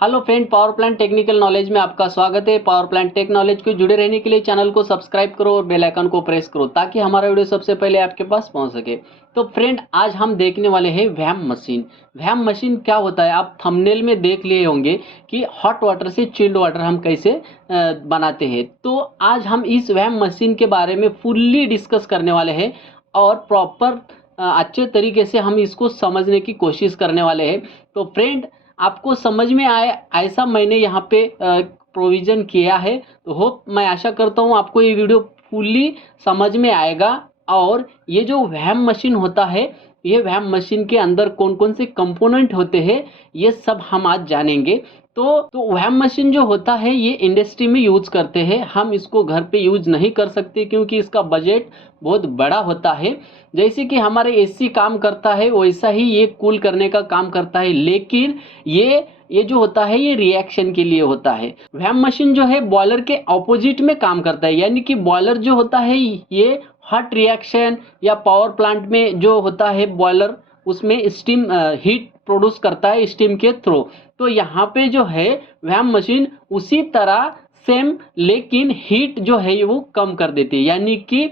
Hello friend, power plant technical knowledge में आपका स्वागत है। पावर प्लांट टेक नॉलेज को जुड़े रहने के लिए चैनल को सब्सक्राइब करो और बेल आइकन को प्रेस करो ताकि हमारा वीडियो सबसे पहले आपके पास पहुंच सके। तो फ्रेंड, आज हम देखने वाले हैं वैम मशीन। वैम मशीन क्या होता है, आप थंबनेल में देख लिए होंगे कि हॉट वाटर से चिल्ड वाटर हम कैसे बनाते हैं। तो आज हम इस वैम मशीन के बारे में फुल्ली डिस्कस करने वाले हैं और प्रॉपर अच्छे तरीके से हम इसको समझने की कोशिश करने वाले हैं। तो फ्रेंड, आपको समझ में आए ऐसा मैंने यहाँ पे प्रोविज़न किया है। तो होप, मैं आशा करता हूँ आपको ये वीडियो फुल्ली समझ में आएगा। और ये जो वैम मशीन होता है, ये वैम मशीन के अंदर कौन कौन से कंपोनेंट होते हैं, ये सब हम आज जानेंगे। तो वैम मशीन जो होता है ये इंडस्ट्री में यूज करते हैं। हम इसको घर पे यूज नहीं कर सकते क्योंकि इसका बजट बहुत बड़ा होता है। जैसे कि हमारे एसी काम करता है वैसा ही ये कूल करने का काम करता है, लेकिन ये जो होता है ये रिएक्शन के लिए होता है। वैम मशीन जो है बॉयलर के ऑपोजिट में काम करता है, यानी कि बॉयलर जो होता है ये हॉट रिएक्शन या पावर प्लांट में जो होता है बॉयलर, उसमें स्टीम हीट प्रोड्यूस करता है स्टीम के थ्रू। तो यहाँ पे जो है वैम मशीन उसी तरह सेम, लेकिन हीट जो है वो कम कर देती है, यानी कि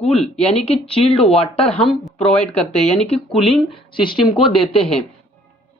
कूल यानी कि चिल्ड वाटर हम प्रोवाइड करते हैं, यानी कि कूलिंग सिस्टम को देते हैं।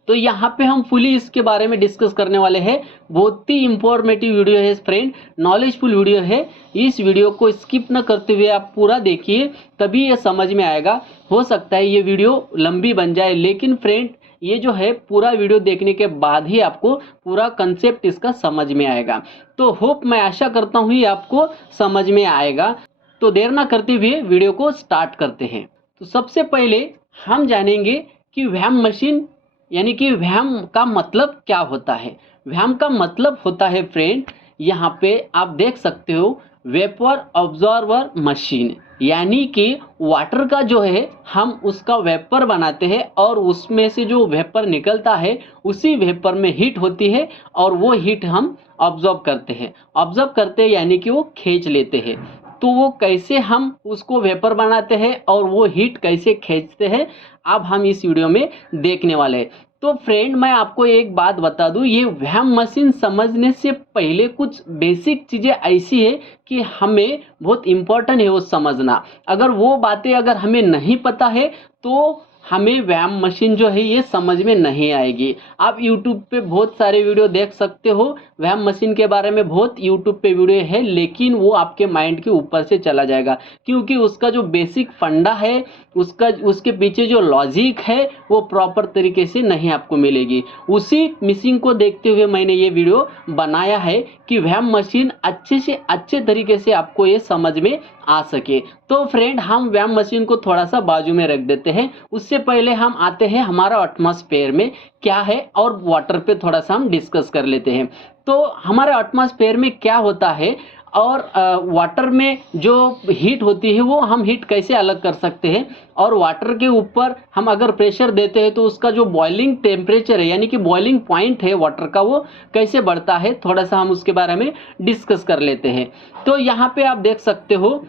तो यहाँ पे हम फुली इसके बारे में डिस्कस करने वाले हैं। बहुत ही इंफॉर्मेटिव वीडियो है फ्रेंड, नॉलेजफुल वीडियो है। इस वीडियो को स्किप न करते हुए आप पूरा देखिए, तभी ये समझ में आएगा। हो सकता है ये वीडियो लंबी बन जाए, लेकिन फ्रेंड ये जो है पूरा वीडियो देखने के बाद ही आपको पूरा कंसेप्ट इसका समझ में आएगा। तो होप, मैं आशा करता हूँ ये आपको समझ में आएगा। तो देर ना करते हुए वीडियो को स्टार्ट करते हैं। तो सबसे पहले हम जानेंगे कि वैम मशीन यानी कि वैम का मतलब क्या होता है। वैम का मतलब होता है फ्रेंड, यहाँ पे आप देख सकते हो, वेपर ऑब्जॉर्वर मशीन, यानी कि वाटर का जो है हम उसका वेपर बनाते हैं और उसमें से जो वेपर निकलता है उसी वेपर में हीट होती है और वो हीट हम ऑब्जॉर्व करते हैं। ऑब्जॉर्व करते हैं यानी कि वो खींच लेते हैं। तो वो कैसे हम उसको वेपर बनाते हैं और वो हीट कैसे खींचते हैं, अब हम इस वीडियो में देखने वाले हैं। तो फ्रेंड, मैं आपको एक बात बता दूं, ये वैम मशीन समझने से पहले कुछ बेसिक चीज़ें ऐसी है कि हमें बहुत इम्पोर्टेंट है वो समझना। अगर वो बातें अगर हमें नहीं पता है तो हमें वैम मशीन जो है ये समझ में नहीं आएगी। आप YouTube पे बहुत सारे वीडियो देख सकते हो वैम मशीन के बारे में, बहुत YouTube पे वीडियो है, लेकिन वो आपके माइंड के ऊपर से चला जाएगा क्योंकि उसका जो बेसिक फंडा है, उसके पीछे जो लॉजिक है वो प्रॉपर तरीके से नहीं आपको मिलेगी। उसी मिसिंग को देखते हुए मैंने ये वीडियो बनाया है कि वैम मशीन अच्छे से अच्छे तरीके से आपको ये समझ में आ सके। तो फ्रेंड, हम वैम मशीन को थोड़ा सा बाजू में रख देते हैं। उससे पहले हम आते हैं हमारा एटमॉस्फेयर में क्या है और वाटर पे थोड़ा सा हम डिस्कस कर लेते हैं। तो हमारे एटमॉस्फेयर में क्या होता है और वाटर में जो हीट होती है वो हम हीट कैसे अलग कर सकते हैं, और वाटर के ऊपर हम अगर प्रेशर देते हैं तो उसका जो बॉइलिंग टेम्परेचर है यानी कि बॉइलिंग पॉइंट है वाटर का, वो कैसे बढ़ता है, थोड़ा सा हम उसके बारे में डिस्कस कर लेते हैं। तो यहाँ पे आप देख सकते हो,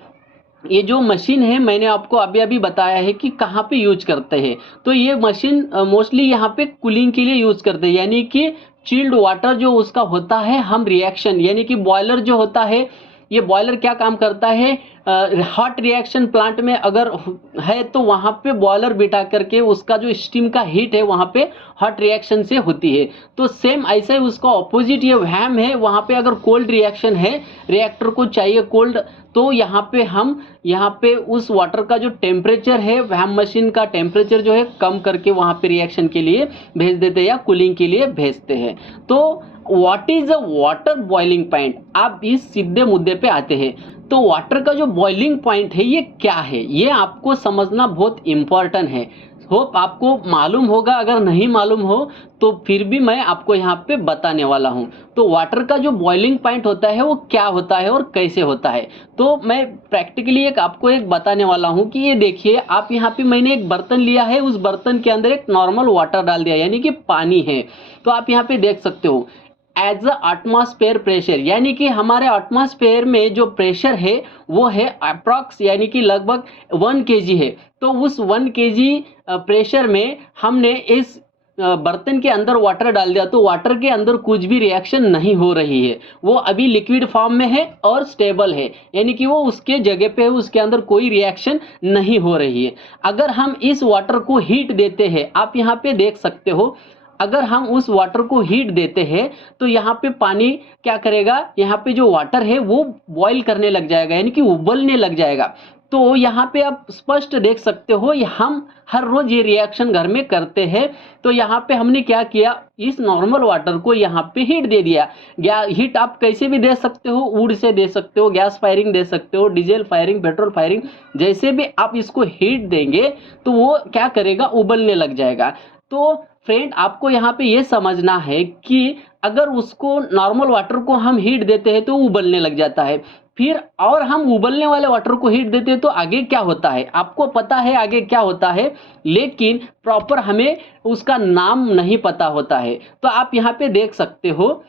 ये जो मशीन है मैंने आपको अभी अभी बताया है कि कहाँ पे यूज करते हैं। तो ये मशीन मोस्टली यहाँ पे कूलिंग के लिए यूज करते हैं, यानी कि चिल्ड वाटर जो उसका होता है, हम रिएक्शन यानी कि बॉयलर जो होता है, ये बॉयलर क्या काम करता है, हॉट रिएक्शन प्लांट में अगर है तो वहाँ पे बॉयलर बिठा करके उसका जो स्टीम का हीट है वहाँ पे हॉट रिएक्शन से होती है। तो सेम ऐसा ही उसका ऑपोजिट ये वैम है, वहाँ पे अगर कोल्ड रिएक्शन है, रिएक्टर को चाहिए कोल्ड, तो यहाँ पे उस वाटर का जो टेम्परेचर है, वैम मशीन का टेम्परेचर जो है कम करके वहाँ पे रिएक्शन के लिए भेज देते हैं या कूलिंग के लिए भेजते हैं। तो what is a water boiling point, आप इस सीधे मुद्दे पे आते हैं। तो वाटर का जो बॉइलिंग पॉइंट है ये क्या है, ये आपको समझना बहुत इम्पोर्टेंट है। होप आपको मालूम होगा, अगर नहीं मालूम हो तो फिर भी मैं आपको यहाँ पे बताने वाला हूँ। तो वाटर का जो बॉइलिंग पॉइंट होता है वो क्या होता है और कैसे होता है, तो मैं प्रैक्टिकली आपको एक बताने वाला हूँ कि ये देखिए, आप यहाँ पे मैंने एक बर्तन लिया है, उस बर्तन के अंदर एक नॉर्मल वाटर डाल दिया यानी कि पानी है। तो आप यहाँ पे देख सकते हो एज अ एटमॉस्फेयर प्रेशर, यानी कि हमारे एटमॉस्फेयर में जो प्रेशर है वो है अप्रॉक्स यानी कि लगभग 1 kg है। तो उस 1 kg प्रेशर में हमने इस बर्तन के अंदर वाटर डाल दिया तो वाटर के अंदर कुछ भी रिएक्शन नहीं हो रही है, वो अभी लिक्विड फॉर्म में है और स्टेबल है, यानी कि वो उसके जगह पे है, उसके अंदर कोई रिएक्शन नहीं हो रही है। अगर हम इस वाटर को हीट देते हैं, आप यहाँ पे देख सकते हो, अगर हम उस वाटर को हीट देते हैं तो यहाँ पे पानी क्या करेगा, यहाँ पे जो वाटर है वो बॉईल करने लग जाएगा, यानी कि उबलने लग जाएगा। तो यहाँ पे आप स्पष्ट देख सकते हो, हम हर रोज ये रिएक्शन घर में करते हैं। तो यहाँ पे हमने क्या किया, इस नॉर्मल वाटर को यहाँ पे हीट दे दिया। हीट आप कैसे भी दे सकते हो, वुड से दे सकते हो, गैस फायरिंग दे सकते हो, डीजल फायरिंग, पेट्रोल फायरिंग, जैसे भी आप इसको हीट देंगे तो वो क्या करेगा, उबलने लग जाएगा। तो फ्रेंड आपको यहाँ पे ये समझना है कि अगर उसको नॉर्मल वाटर को हम हीट देते हैं तो उबलने लग जाता है, फिर और हम उबलने वाले वाटर को हीट देते हैं तो आगे क्या होता है, आपको पता है आगे क्या होता है, लेकिन प्रॉपर हमें उसका नाम नहीं पता होता है। तो आप यहाँ पे देख सकते हो,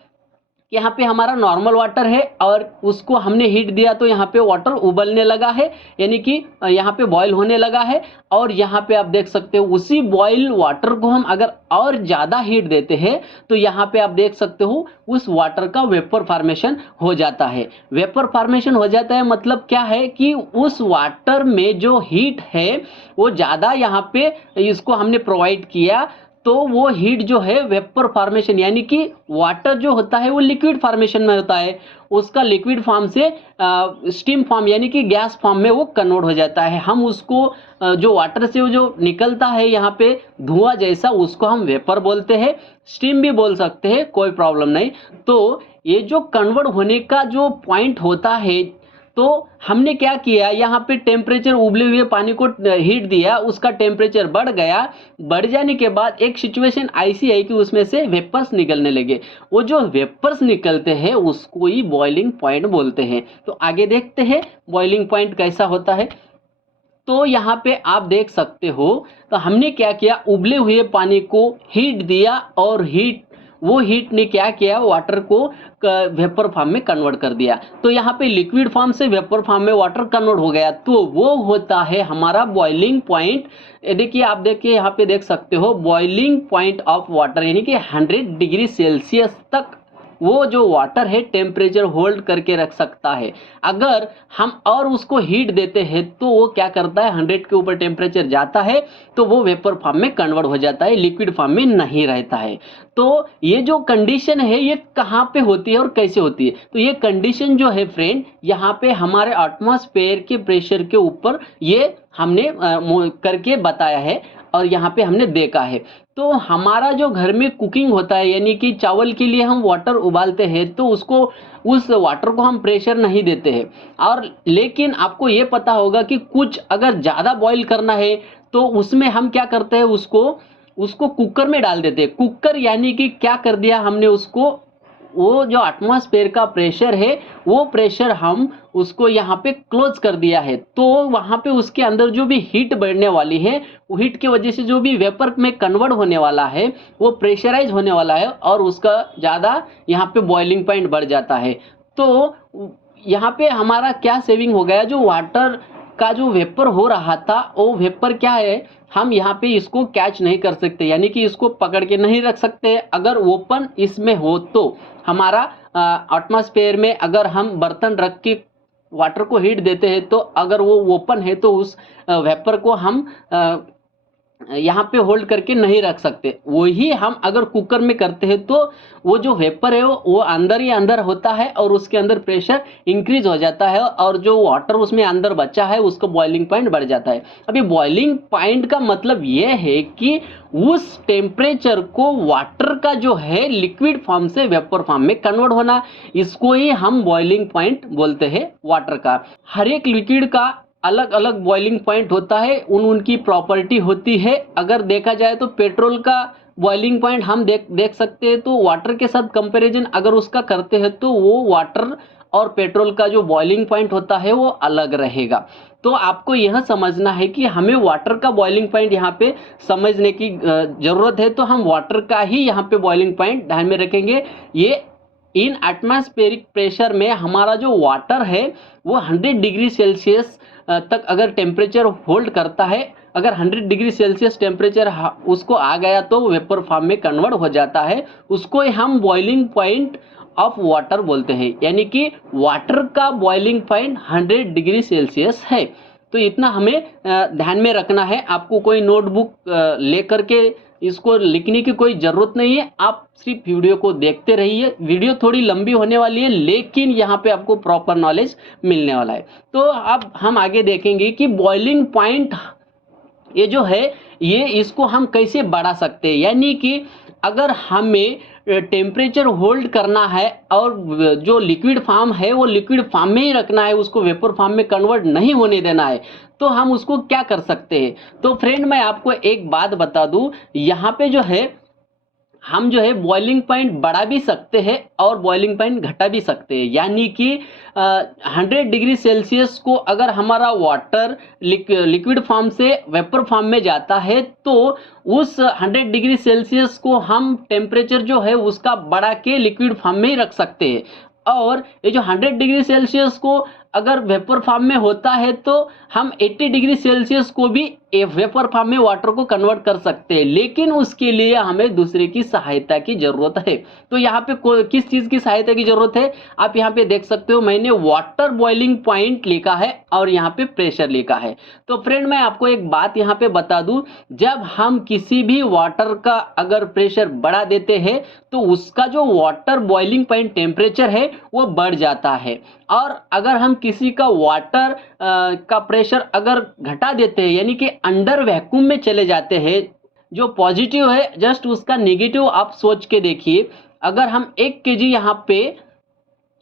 यहाँ पे हमारा नॉर्मल वाटर है और उसको हमने हीट दिया तो यहाँ पे वाटर उबलने लगा है, यानी कि यहाँ पे बॉईल होने लगा है। और यहाँ पे आप देख सकते हो उसी बॉईल वाटर को हम अगर और ज़्यादा हीट देते हैं तो यहाँ पे आप देख सकते हो उस वाटर का वेपर फॉर्मेशन हो जाता है। वेपर फॉर्मेशन हो जाता है मतलब क्या है कि उस वाटर में जो हीट है वो ज़्यादा यहाँ पे इसको हमने प्रोवाइड किया, तो वो हीट जो है वेपर फॉर्मेशन, यानी कि वाटर जो होता है वो लिक्विड फॉर्मेशन में होता है, उसका लिक्विड फॉर्म से स्टीम फॉर्म यानी कि गैस फॉर्म में वो कन्वर्ट हो जाता है। हम उसको जो वाटर से वो जो निकलता है यहाँ पे धुआं जैसा, उसको हम वेपर बोलते हैं, स्टीम भी बोल सकते हैं, कोई प्रॉब्लम नहीं। तो ये जो कन्वर्ट होने का जो पॉइंट होता है, तो हमने क्या किया, यहाँ पे टेम्परेचर उबले हुए पानी को हीट दिया, उसका टेम्परेचर बढ़ गया, बढ़ जाने के बाद एक सिचुएशन ऐसी है कि उसमें से वेपर्स निकलने लगे। वो जो वेपर्स निकलते हैं उसको ही बॉइलिंग पॉइंट बोलते हैं। तो आगे देखते हैं बॉइलिंग पॉइंट कैसा होता है। तो यहाँ पे आप देख सकते हो, तो हमने क्या किया, उबले हुए पानी को हीट दिया और वो हीट ने क्या किया, वाटर को वेपर फॉर्म में कन्वर्ट कर दिया। तो यहाँ पे लिक्विड फॉर्म से वेपर फॉर्म में वाटर कन्वर्ट हो गया, तो वो होता है हमारा बॉइलिंग पॉइंट। देखिए आप देखिए यहाँ पे देख सकते हो बॉइलिंग पॉइंट ऑफ वाटर, यानी कि 100 डिग्री सेल्सियस तक वो जो वाटर है टेम्परेचर होल्ड करके रख सकता है। अगर हम और उसको हीट देते हैं तो वो क्या करता है, 100 के ऊपर टेम्परेचर जाता है तो वो वेपर फॉर्म में कन्वर्ट हो जाता है, लिक्विड फॉर्म में नहीं रहता है। तो ये जो कंडीशन है ये कहाँ पे होती है और कैसे होती है, तो ये कंडीशन जो है फ्रेंड, यहाँ पे हमारे एटमॉस्फेयर के प्रेशर के ऊपर ये हमने करके बताया है और यहाँ पे हमने देखा है। तो हमारा जो घर में कुकिंग होता है, यानी कि चावल के लिए हम वाटर उबालते हैं तो उसको उस वाटर को हम प्रेशर नहीं देते हैं, और लेकिन आपको ये पता होगा कि कुछ अगर ज़्यादा बॉईल करना है तो उसमें हम क्या करते हैं, उसको कुकर में डाल देते हैं। कुकर यानी कि क्या कर दिया हमने, उसको वो जो एटमॉस्फेयर का प्रेशर है वो प्रेशर हम उसको यहाँ पे क्लोज कर दिया है। तो वहाँ पे उसके अंदर जो भी हीट बढ़ने वाली है, वो हीट की वजह से जो भी वेपर में कन्वर्ट होने वाला है वो प्रेशराइज होने वाला है और उसका ज़्यादा यहाँ पे बॉइलिंग पॉइंट बढ़ जाता है। तो यहाँ पे हमारा क्या सेविंग हो गया, जो वाटर का जो वेपर हो रहा था वो वेपर क्या है, हम यहाँ पे इसको कैच नहीं कर सकते, यानी कि इसको पकड़ के नहीं रख सकते। अगर ओपन इसमें हो तो हमारा एटमॉस्फेयर में अगर हम बर्तन रख के वाटर को हीट देते हैं तो अगर वो ओपन है तो उस वेपर को हम यहाँ पे होल्ड करके नहीं रख सकते। वही हम अगर कुकर में करते हैं तो वो जो वेपर है वो अंदर ही अंदर होता है और उसके अंदर प्रेशर इंक्रीज हो जाता है और जो वाटर उसमें अंदर बचा है उसका बॉइलिंग पॉइंट बढ़ जाता है। अभी बॉइलिंग पॉइंट का मतलब ये है कि उस टेम्परेचर को वाटर का जो है लिक्विड फॉर्म से वेपर फॉर्म में कन्वर्ट होना, इसको ही हम बॉइलिंग पॉइंट बोलते हैं वाटर का। हर एक लिक्विड का अलग अलग बॉइलिंग पॉइंट होता है, उनकी प्रॉपर्टी होती है। अगर देखा जाए तो पेट्रोल का बॉइलिंग पॉइंट हम देख सकते हैं, तो वाटर के साथ कंपैरिजन अगर उसका करते हैं तो वो वाटर और पेट्रोल का जो बॉइलिंग पॉइंट होता है वो अलग रहेगा। तो आपको यह समझना है कि हमें वाटर का बॉइलिंग पॉइंट यहाँ पे समझने की ज़रूरत है, तो हम वाटर का ही यहाँ पे बॉइलिंग पॉइंट ध्यान में रखेंगे। ये इन एटमॉस्फेरिक प्रेशर में हमारा जो वाटर है वो 100 डिग्री सेल्सियस तक अगर टेम्परेचर होल्ड करता है अगर 100 डिग्री सेल्सियस टेम्परेचर उसको आ गया तो वेपर फॉर्म में कन्वर्ट हो जाता है। उसको हम बॉइलिंग पॉइंट ऑफ वाटर बोलते हैं, यानी कि वाटर का बॉइलिंग पॉइंट 100 डिग्री सेल्सियस है। तो इतना हमें ध्यान में रखना है। आपको कोई नोटबुक लेकर के इसको लिखने की कोई ज़रूरत नहीं है, आप सिर्फ वीडियो को देखते रहिए। वीडियो थोड़ी लंबी होने वाली है, लेकिन यहाँ पे आपको प्रॉपर नॉलेज मिलने वाला है। तो अब हम आगे देखेंगे कि बॉइलिंग पॉइंट ये जो है ये इसको हम कैसे बढ़ा सकते हैं, यानी कि अगर हमें टेम्परेचर होल्ड करना है और जो लिक्विड फॉर्म है वो लिक्विड फॉर्म में ही रखना है, उसको वेपर फॉर्म में कन्वर्ट नहीं होने देना है, तो हम उसको क्या कर सकते हैं। तो फ्रेंड मैं आपको एक बात बता दूं, यहाँ पे जो है हम जो है बॉइलिंग पॉइंट बढ़ा भी सकते हैं और बॉइलिंग पॉइंट घटा भी सकते हैं। यानी कि 100 डिग्री सेल्सियस को अगर हमारा वाटर लिक्विड फॉर्म से वेपर फॉर्म में जाता है तो उस 100 डिग्री सेल्सियस को हम टेम्परेचर जो है उसका बढ़ा के लिक्विड फॉर्म में ही रख सकते हैं। और ये जो 100 डिग्री सेल्सियस को अगर वेपर फॉर्म में होता है तो हम 80 डिग्री सेल्सियस को भी वेपर फॉर्म में वाटर को कन्वर्ट कर सकते हैं, लेकिन उसके लिए हमें दूसरे की सहायता की जरूरत है। तो यहाँ पे किस चीज़ की सहायता की जरूरत है, आप यहाँ पे देख सकते हो मैंने वाटर बॉइलिंग पॉइंट लिखा है और यहाँ पे प्रेशर लिखा है। तो फ्रेंड मैं आपको एक बात यहाँ पे बता दूं, जब हम किसी भी वाटर का अगर प्रेशर बढ़ा देते हैं तो उसका जो वाटर बॉइलिंग पॉइंट टेम्परेचर है वो बढ़ जाता है। और अगर हम किसी का वाटर का प्रेशर अगर घटा देते हैं, यानी कि अंडर वैक्यूम में चले जाते हैं, जो पॉजिटिव है जस्ट उसका नेगेटिव आप सोच के देखिए। अगर हम 1 kg यहाँ पे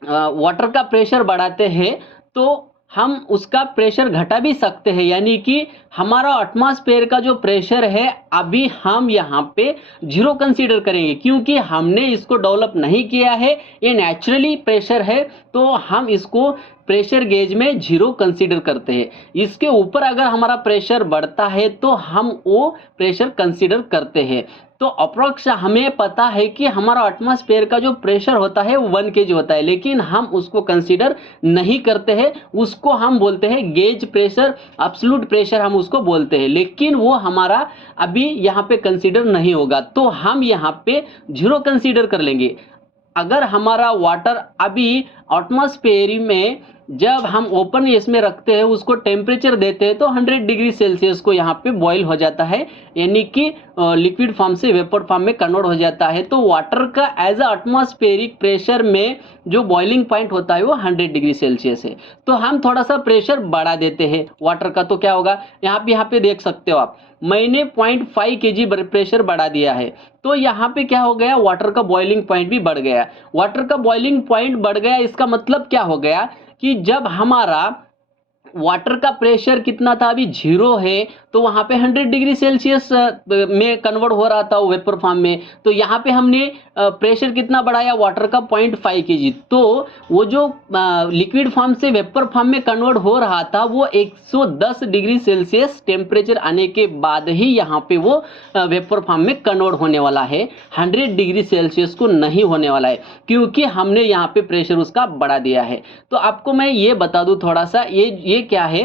वाटर का प्रेशर बढ़ाते हैं तो हम उसका प्रेशर घटा भी सकते हैं, यानी कि हमारा एटमॉस्फेयर का जो प्रेशर है अभी हम यहाँ पे 0 कंसीडर करेंगे, क्योंकि हमने इसको डेवलप नहीं किया है, ये नेचुरली प्रेशर है, तो हम इसको प्रेशर गेज में 0 कंसीडर करते हैं। इसके ऊपर अगर हमारा प्रेशर बढ़ता है तो हम वो प्रेशर कंसीडर करते हैं। तो अप्रोक्स हमें पता है कि हमारा एटमॉस्फेयर का जो प्रेशर होता है 1 kg होता है, लेकिन हम उसको कंसीडर नहीं करते हैं, उसको हम बोलते हैं गेज प्रेशर, एब्सोल्यूट प्रेशर हम उसको बोलते हैं, लेकिन वो हमारा अभी यहाँ पे कंसीडर नहीं होगा, तो हम यहाँ पे 0 कंसीडर कर लेंगे। अगर हमारा वाटर अभी एटमॉस्फेयर में जब हम ओपन इसमें रखते हैं उसको टेम्परेचर देते हैं तो 100 डिग्री सेल्सियस को यहाँ पे बॉईल हो जाता है, यानी कि लिक्विड फॉर्म से वेपर फॉर्म में कन्वर्ट हो जाता है। तो वाटर का एज अ एटमॉस्फेरिक प्रेशर में जो बॉइलिंग पॉइंट होता है वो 100 डिग्री सेल्सियस है। तो हम थोड़ा सा प्रेशर बढ़ा देते हैं वाटर का, तो क्या होगा, यहाँ पे देख सकते हो आप, मैंने 0.5 kg प्रेशर बढ़ा दिया है, तो यहाँ पे क्या हो गया, वाटर का बॉइलिंग पॉइंट भी बढ़ गया। वाटर का बॉइलिंग पॉइंट बढ़ गया, इसका मतलब क्या हो गया कि जब हमारा वाटर का प्रेशर कितना था, अभी 0 है, तो वहाँ पे 100 डिग्री सेल्सियस में कन्वर्ट हो रहा था वेपर फॉर्म में, तो यहाँ पे हमने प्रेशर कितना बढ़ाया, वाटर का 0.5 kg, तो वो जो लिक्विड फॉर्म से वेपर फॉर्म में कन्वर्ट हो रहा था वो 110 डिग्री सेल्सियस टेम्परेचर आने के बाद ही यहाँ पे वो वेपर फॉर्म में कन्वर्ट होने वाला है, 100 डिग्री सेल्सियस को नहीं होने वाला है, क्योंकि हमने यहाँ पे प्रेशर उसका बढ़ा दिया है। तो आपको मैं ये बता दूं थोड़ा सा, ये क्या है,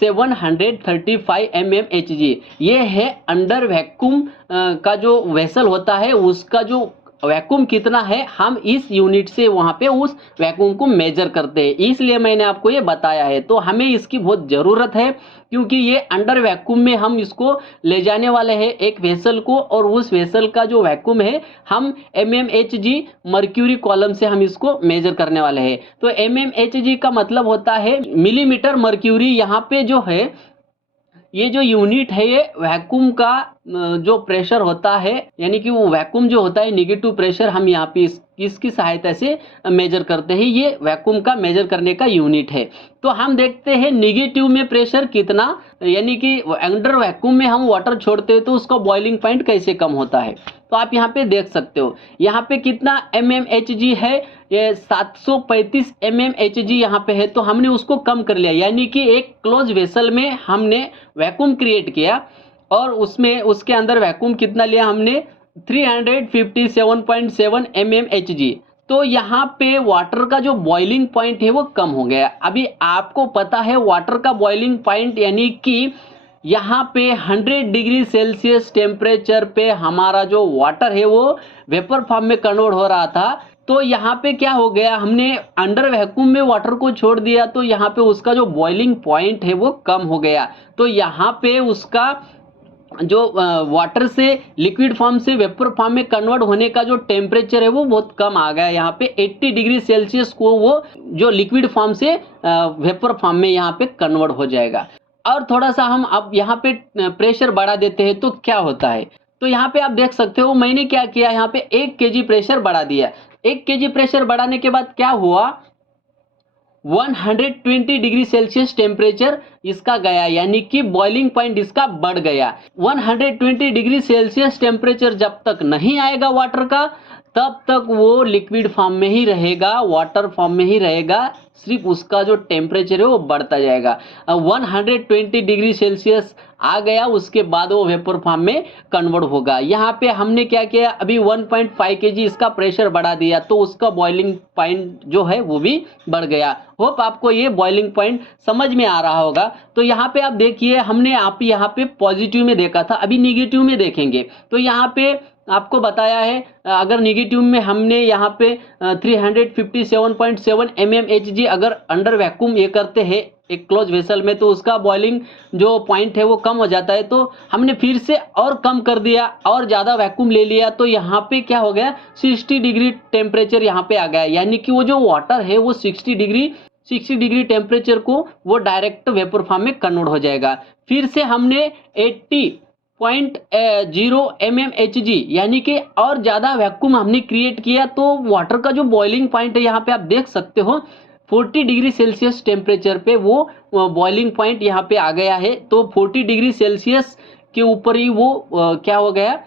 735 mmHg, ये है अंडर वैक्यूम का जो वेसल होता है उसका जो वैक्यूम कितना है, हम इस यूनिट से वहाँ पे उस वैक्यूम को मेजर करते हैं, इसलिए मैंने आपको ये बताया है। तो हमें इसकी बहुत ज़रूरत है, क्योंकि ये अंडर वैक्यूम में हम इसको ले जाने वाले हैं एक वेसल को, और उस वेसल का जो वैक्यूम है हम mmHg मर्क्यूरी कॉलम से हम इसको मेजर करने वाले हैं। तो mmHg का मतलब होता है मिलीमीटर मर्क्यूरी। यहाँ पे जो है ये जो यूनिट है ये वैक्यूम का जो प्रेशर होता है, यानी कि वो वैक्यूम जो होता है नेगेटिव प्रेशर हम यहाँ पे इसकी सहायता से मेजर करते हैं, ये वैक्यूम का मेजर करने का यूनिट है। तो हम देखते हैं नेगेटिव में प्रेशर कितना, यानी कि अंडर वैक्यूम में हम वाटर छोड़ते हैं तो उसका बॉइलिंग पॉइंट कैसे कम होता है। तो आप यहाँ पे देख सकते हो यहाँ पे कितना mmHg है, ये 735 mmHg यहाँ पे है, तो हमने उसको कम कर लिया, यानी कि एक क्लोज वेसल में हमने वैक्यूम क्रिएट किया और उसमें उसके अंदर वैक्यूम कितना लिया हमने, 357.7 mmHg। तो यहाँ पे वाटर का जो बॉइलिंग पॉइंट है वो कम हो गया। अभी आपको पता है वाटर का बॉइलिंग पॉइंट यानी कि यहाँ पे 100 डिग्री सेल्सियस टेम्परेचर पे हमारा जो वाटर है वो वेपर फॉर्म में कन्वर्ट हो रहा था। तो यहाँ पे क्या हो गया, हमने अंडर वैक्यूम में वाटर को छोड़ दिया तो यहाँ पे उसका जो बॉइलिंग पॉइंट है वो कम हो गया। तो यहाँ पे उसका जो वाटर से लिक्विड फॉर्म से वेपर फॉर्म में कन्वर्ट होने का जो टेम्परेचर है वो बहुत कम आ गया। यहाँ पे 80 डिग्री सेल्सियस को वो जो लिक्विड फॉर्म से वेपर फॉर्म में यहाँ पे कन्वर्ट हो जाएगा। और थोड़ा सा हम अब यहाँ पे प्रेशर बढ़ा देते हैं तो क्या होता है, तो यहाँ पे आप देख सकते हो मैंने क्या किया, यहाँ पे 1 kg प्रेशर बढ़ा दिया। 1 kg प्रेशर बढ़ाने के बाद क्या हुआ, 120 डिग्री सेल्सियस टेम्परेचर इसका गया, यानी कि बॉइलिंग पॉइंट इसका बढ़ गया। 120 डिग्री सेल्सियस टेम्परेचर जब तक नहीं आएगा वाटर का, तब तक वो लिक्विड फॉर्म में ही रहेगा, वाटर फॉर्म में ही रहेगा, सिर्फ उसका जो टेम्परेचर है वो बढ़ता जाएगा। 120 डिग्री सेल्सियस आ गया, उसके बाद वो वेपर फॉर्म में कन्वर्ट होगा। यहाँ पे हमने क्या किया, अभी 1.5 kg इसका प्रेशर बढ़ा दिया तो उसका बॉइलिंग पॉइंट जो है वो भी बढ़ गया। होप आपको ये बॉइलिंग पॉइंट समझ में आ रहा होगा। तो यहाँ पे आप देखिए, हमने आप यहाँ पे पॉजिटिव में देखा था, अभी निगेटिव में देखेंगे। तो यहाँ पे आपको बताया है, अगर निगेटिव में हमने यहाँ पे 357.7 mmHg अगर अंडर वैक्यूम ये करते हैं एक क्लोज वेसल में, तो उसका बॉइलिंग जो पॉइंट है वो कम हो जाता है। तो हमने फिर से और कम कर दिया और ज़्यादा वैक्यूम ले लिया, तो यहाँ पे क्या हो गया, 60 डिग्री टेम्परेचर यहाँ पे आ गया, यानी कि वो जो वाटर है वो 60 डिग्री टेम्परेचर को वो डायरेक्ट वेपर फॉर्म में कन्वर्ट हो जाएगा। फिर से हमने 80.0 mmHg यानी कि और ज़्यादा वैक्यूम हमने क्रिएट किया, तो वाटर का जो बॉइलिंग पॉइंट है यहाँ पे आप देख सकते हो 40 डिग्री सेल्सियस टेम्परेचर पे वो बॉइलिंग पॉइंट यहाँ पे आ गया है। तो 40 डिग्री सेल्सियस के ऊपर ही वो क्या हो गया,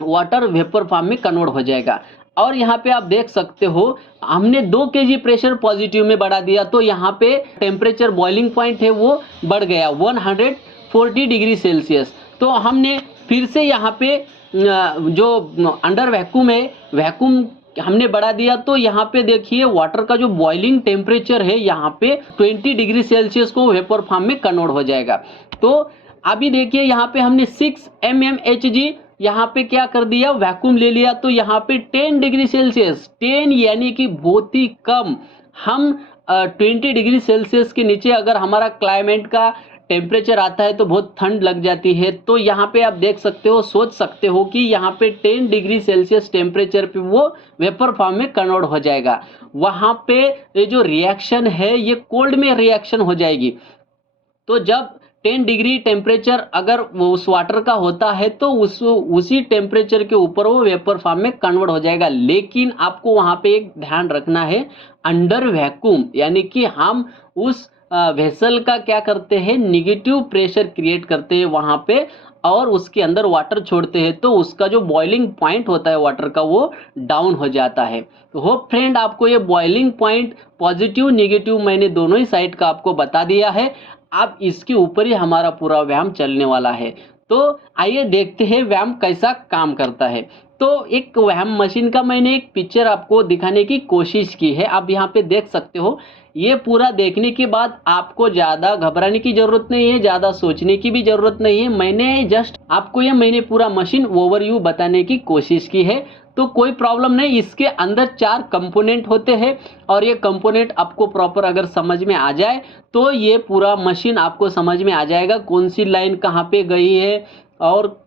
वाटर वेपर फॉर्म में कन्वर्ट हो जाएगा। और यहाँ पे आप देख सकते हो हमने 2 kg प्रेशर पॉजिटिव में बढ़ा दिया, तो यहाँ पे टेम्परेचर बॉइलिंग पॉइंट है वो बढ़ गया 140 डिग्री सेल्सियस। तो हमने फिर से यहाँ पे जो अंडर वैक्यूम है, वैक्यूम हमने बढ़ा दिया, तो यहाँ पे देखिए वाटर का जो बॉइलिंग टेम्परेचर है यहाँ पे 20 डिग्री सेल्सियस को वेपर फॉर्म में कन्वर्ट हो जाएगा। तो अभी देखिए यहाँ पे हमने 6 mmHg यहाँ पे क्या कर दिया, वैक्यूम ले लिया, तो यहाँ पे 10 डिग्री सेल्सियस, 10 यानी कि बहुत ही कम। हम 20 डिग्री सेल्सियस के नीचे अगर हमारा क्लाइमेट का टेम्परेचर आता है तो बहुत ठंड लग जाती है। तो यहाँ पे आप देख सकते हो, सोच सकते हो कि यहाँ पे 10 डिग्री सेल्सियस टेम्परेचर पे वो वेपर फॉर्म में कन्वर्ट हो जाएगा। वहाँ पे ये जो रिएक्शन है ये कोल्ड में रिएक्शन हो जाएगी। तो जब 10 डिग्री टेम्परेचर अगर वो उस वाटर का होता है तो उसी टेम्परेचर के ऊपर वो वेपर फॉर्म में कन्वर्ट हो जाएगा। लेकिन आपको वहाँ पे एक ध्यान रखना है, अंडर वैक्यूम यानी कि हम उस वेसल का क्या करते हैं, निगेटिव प्रेशर क्रिएट करते हैं वहाँ पे और उसके अंदर वाटर छोड़ते हैं, तो उसका जो बॉइलिंग पॉइंट होता है वाटर का वो डाउन हो जाता है। तो होप फ्रेंड आपको ये बॉइलिंग पॉइंट पॉजिटिव निगेटिव मैंने दोनों ही साइड का आपको बता दिया है। अब इसके ऊपर ही हमारा पूरा व्यायाम चलने वाला है। तो आइए देखते हैं व्यायाम कैसा काम करता है। तो एक व्यायाम मशीन का मैंने एक पिक्चर आपको दिखाने की कोशिश की है, आप यहाँ पे देख सकते हो। ये पूरा देखने के बाद आपको ज़्यादा घबराने की ज़रूरत नहीं है, ज़्यादा सोचने की भी ज़रूरत नहीं है। मैंने जस्ट आपको मैंने पूरा मशीन ओवरव्यू बताने की कोशिश की है, तो कोई प्रॉब्लम नहीं। इसके अंदर 4 कंपोनेंट होते हैं और ये कंपोनेंट आपको प्रॉपर अगर समझ में आ जाए तो ये पूरा मशीन आपको समझ में आ जाएगा, कौन सी लाइन कहाँ पे गई है और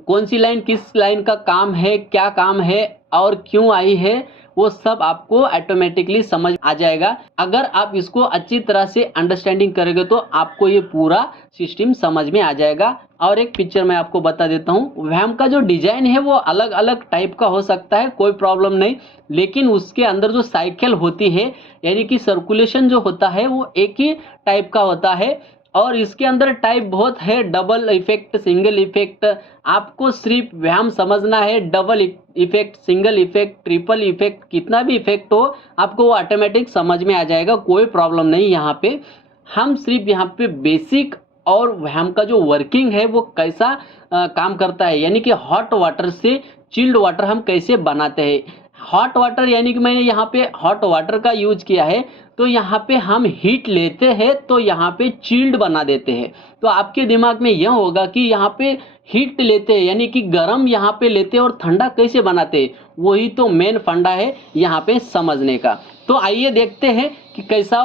कौन सी लाइन किस लाइन का काम है, क्या काम है और क्यों आई है, वो सब आपको ऑटोमेटिकली समझ आ जाएगा। अगर आप इसको अच्छी तरह से अंडरस्टैंडिंग करेंगे तो आपको ये पूरा सिस्टम समझ में आ जाएगा। और एक पिक्चर मैं आपको बता देता हूँ, व्यायाम का जो डिजाइन है वो अलग अलग टाइप का हो सकता है, कोई प्रॉब्लम नहीं, लेकिन उसके अंदर जो साइकिल होती है यानी कि सर्कुलेशन जो होता है वो एक ही टाइप का होता है। और इसके अंदर टाइप बहुत है, डबल इफेक्ट, सिंगल इफेक्ट। आपको सिर्फ व्यायाम समझना है, double effect, single effect, triple effect, कितना भी इफेक्ट हो आपको वो ऑटोमेटिक समझ में आ जाएगा, कोई प्रॉब्लम नहीं। यहाँ पे हम सिर्फ यहाँ पे बेसिक और व्यायाम का जो वर्किंग है वो कैसा काम करता है, यानी कि हॉट वाटर से चिल्ड वाटर हम कैसे बनाते हैं, हॉट वाटर यानी कि मैंने यहाँ पे हॉट वाटर का यूज किया है, तो यहाँ पे हम हीट लेते हैं तो यहाँ पे चिल्ड बना देते हैं। तो आपके दिमाग में यह होगा कि यहाँ पे हीट लेते हैं यानी कि गर्म यहाँ पे लेते हैं और ठंडा कैसे बनाते हैं, वही तो मेन फंडा है यहाँ पे समझने का। तो आइए देखते हैं कि कैसा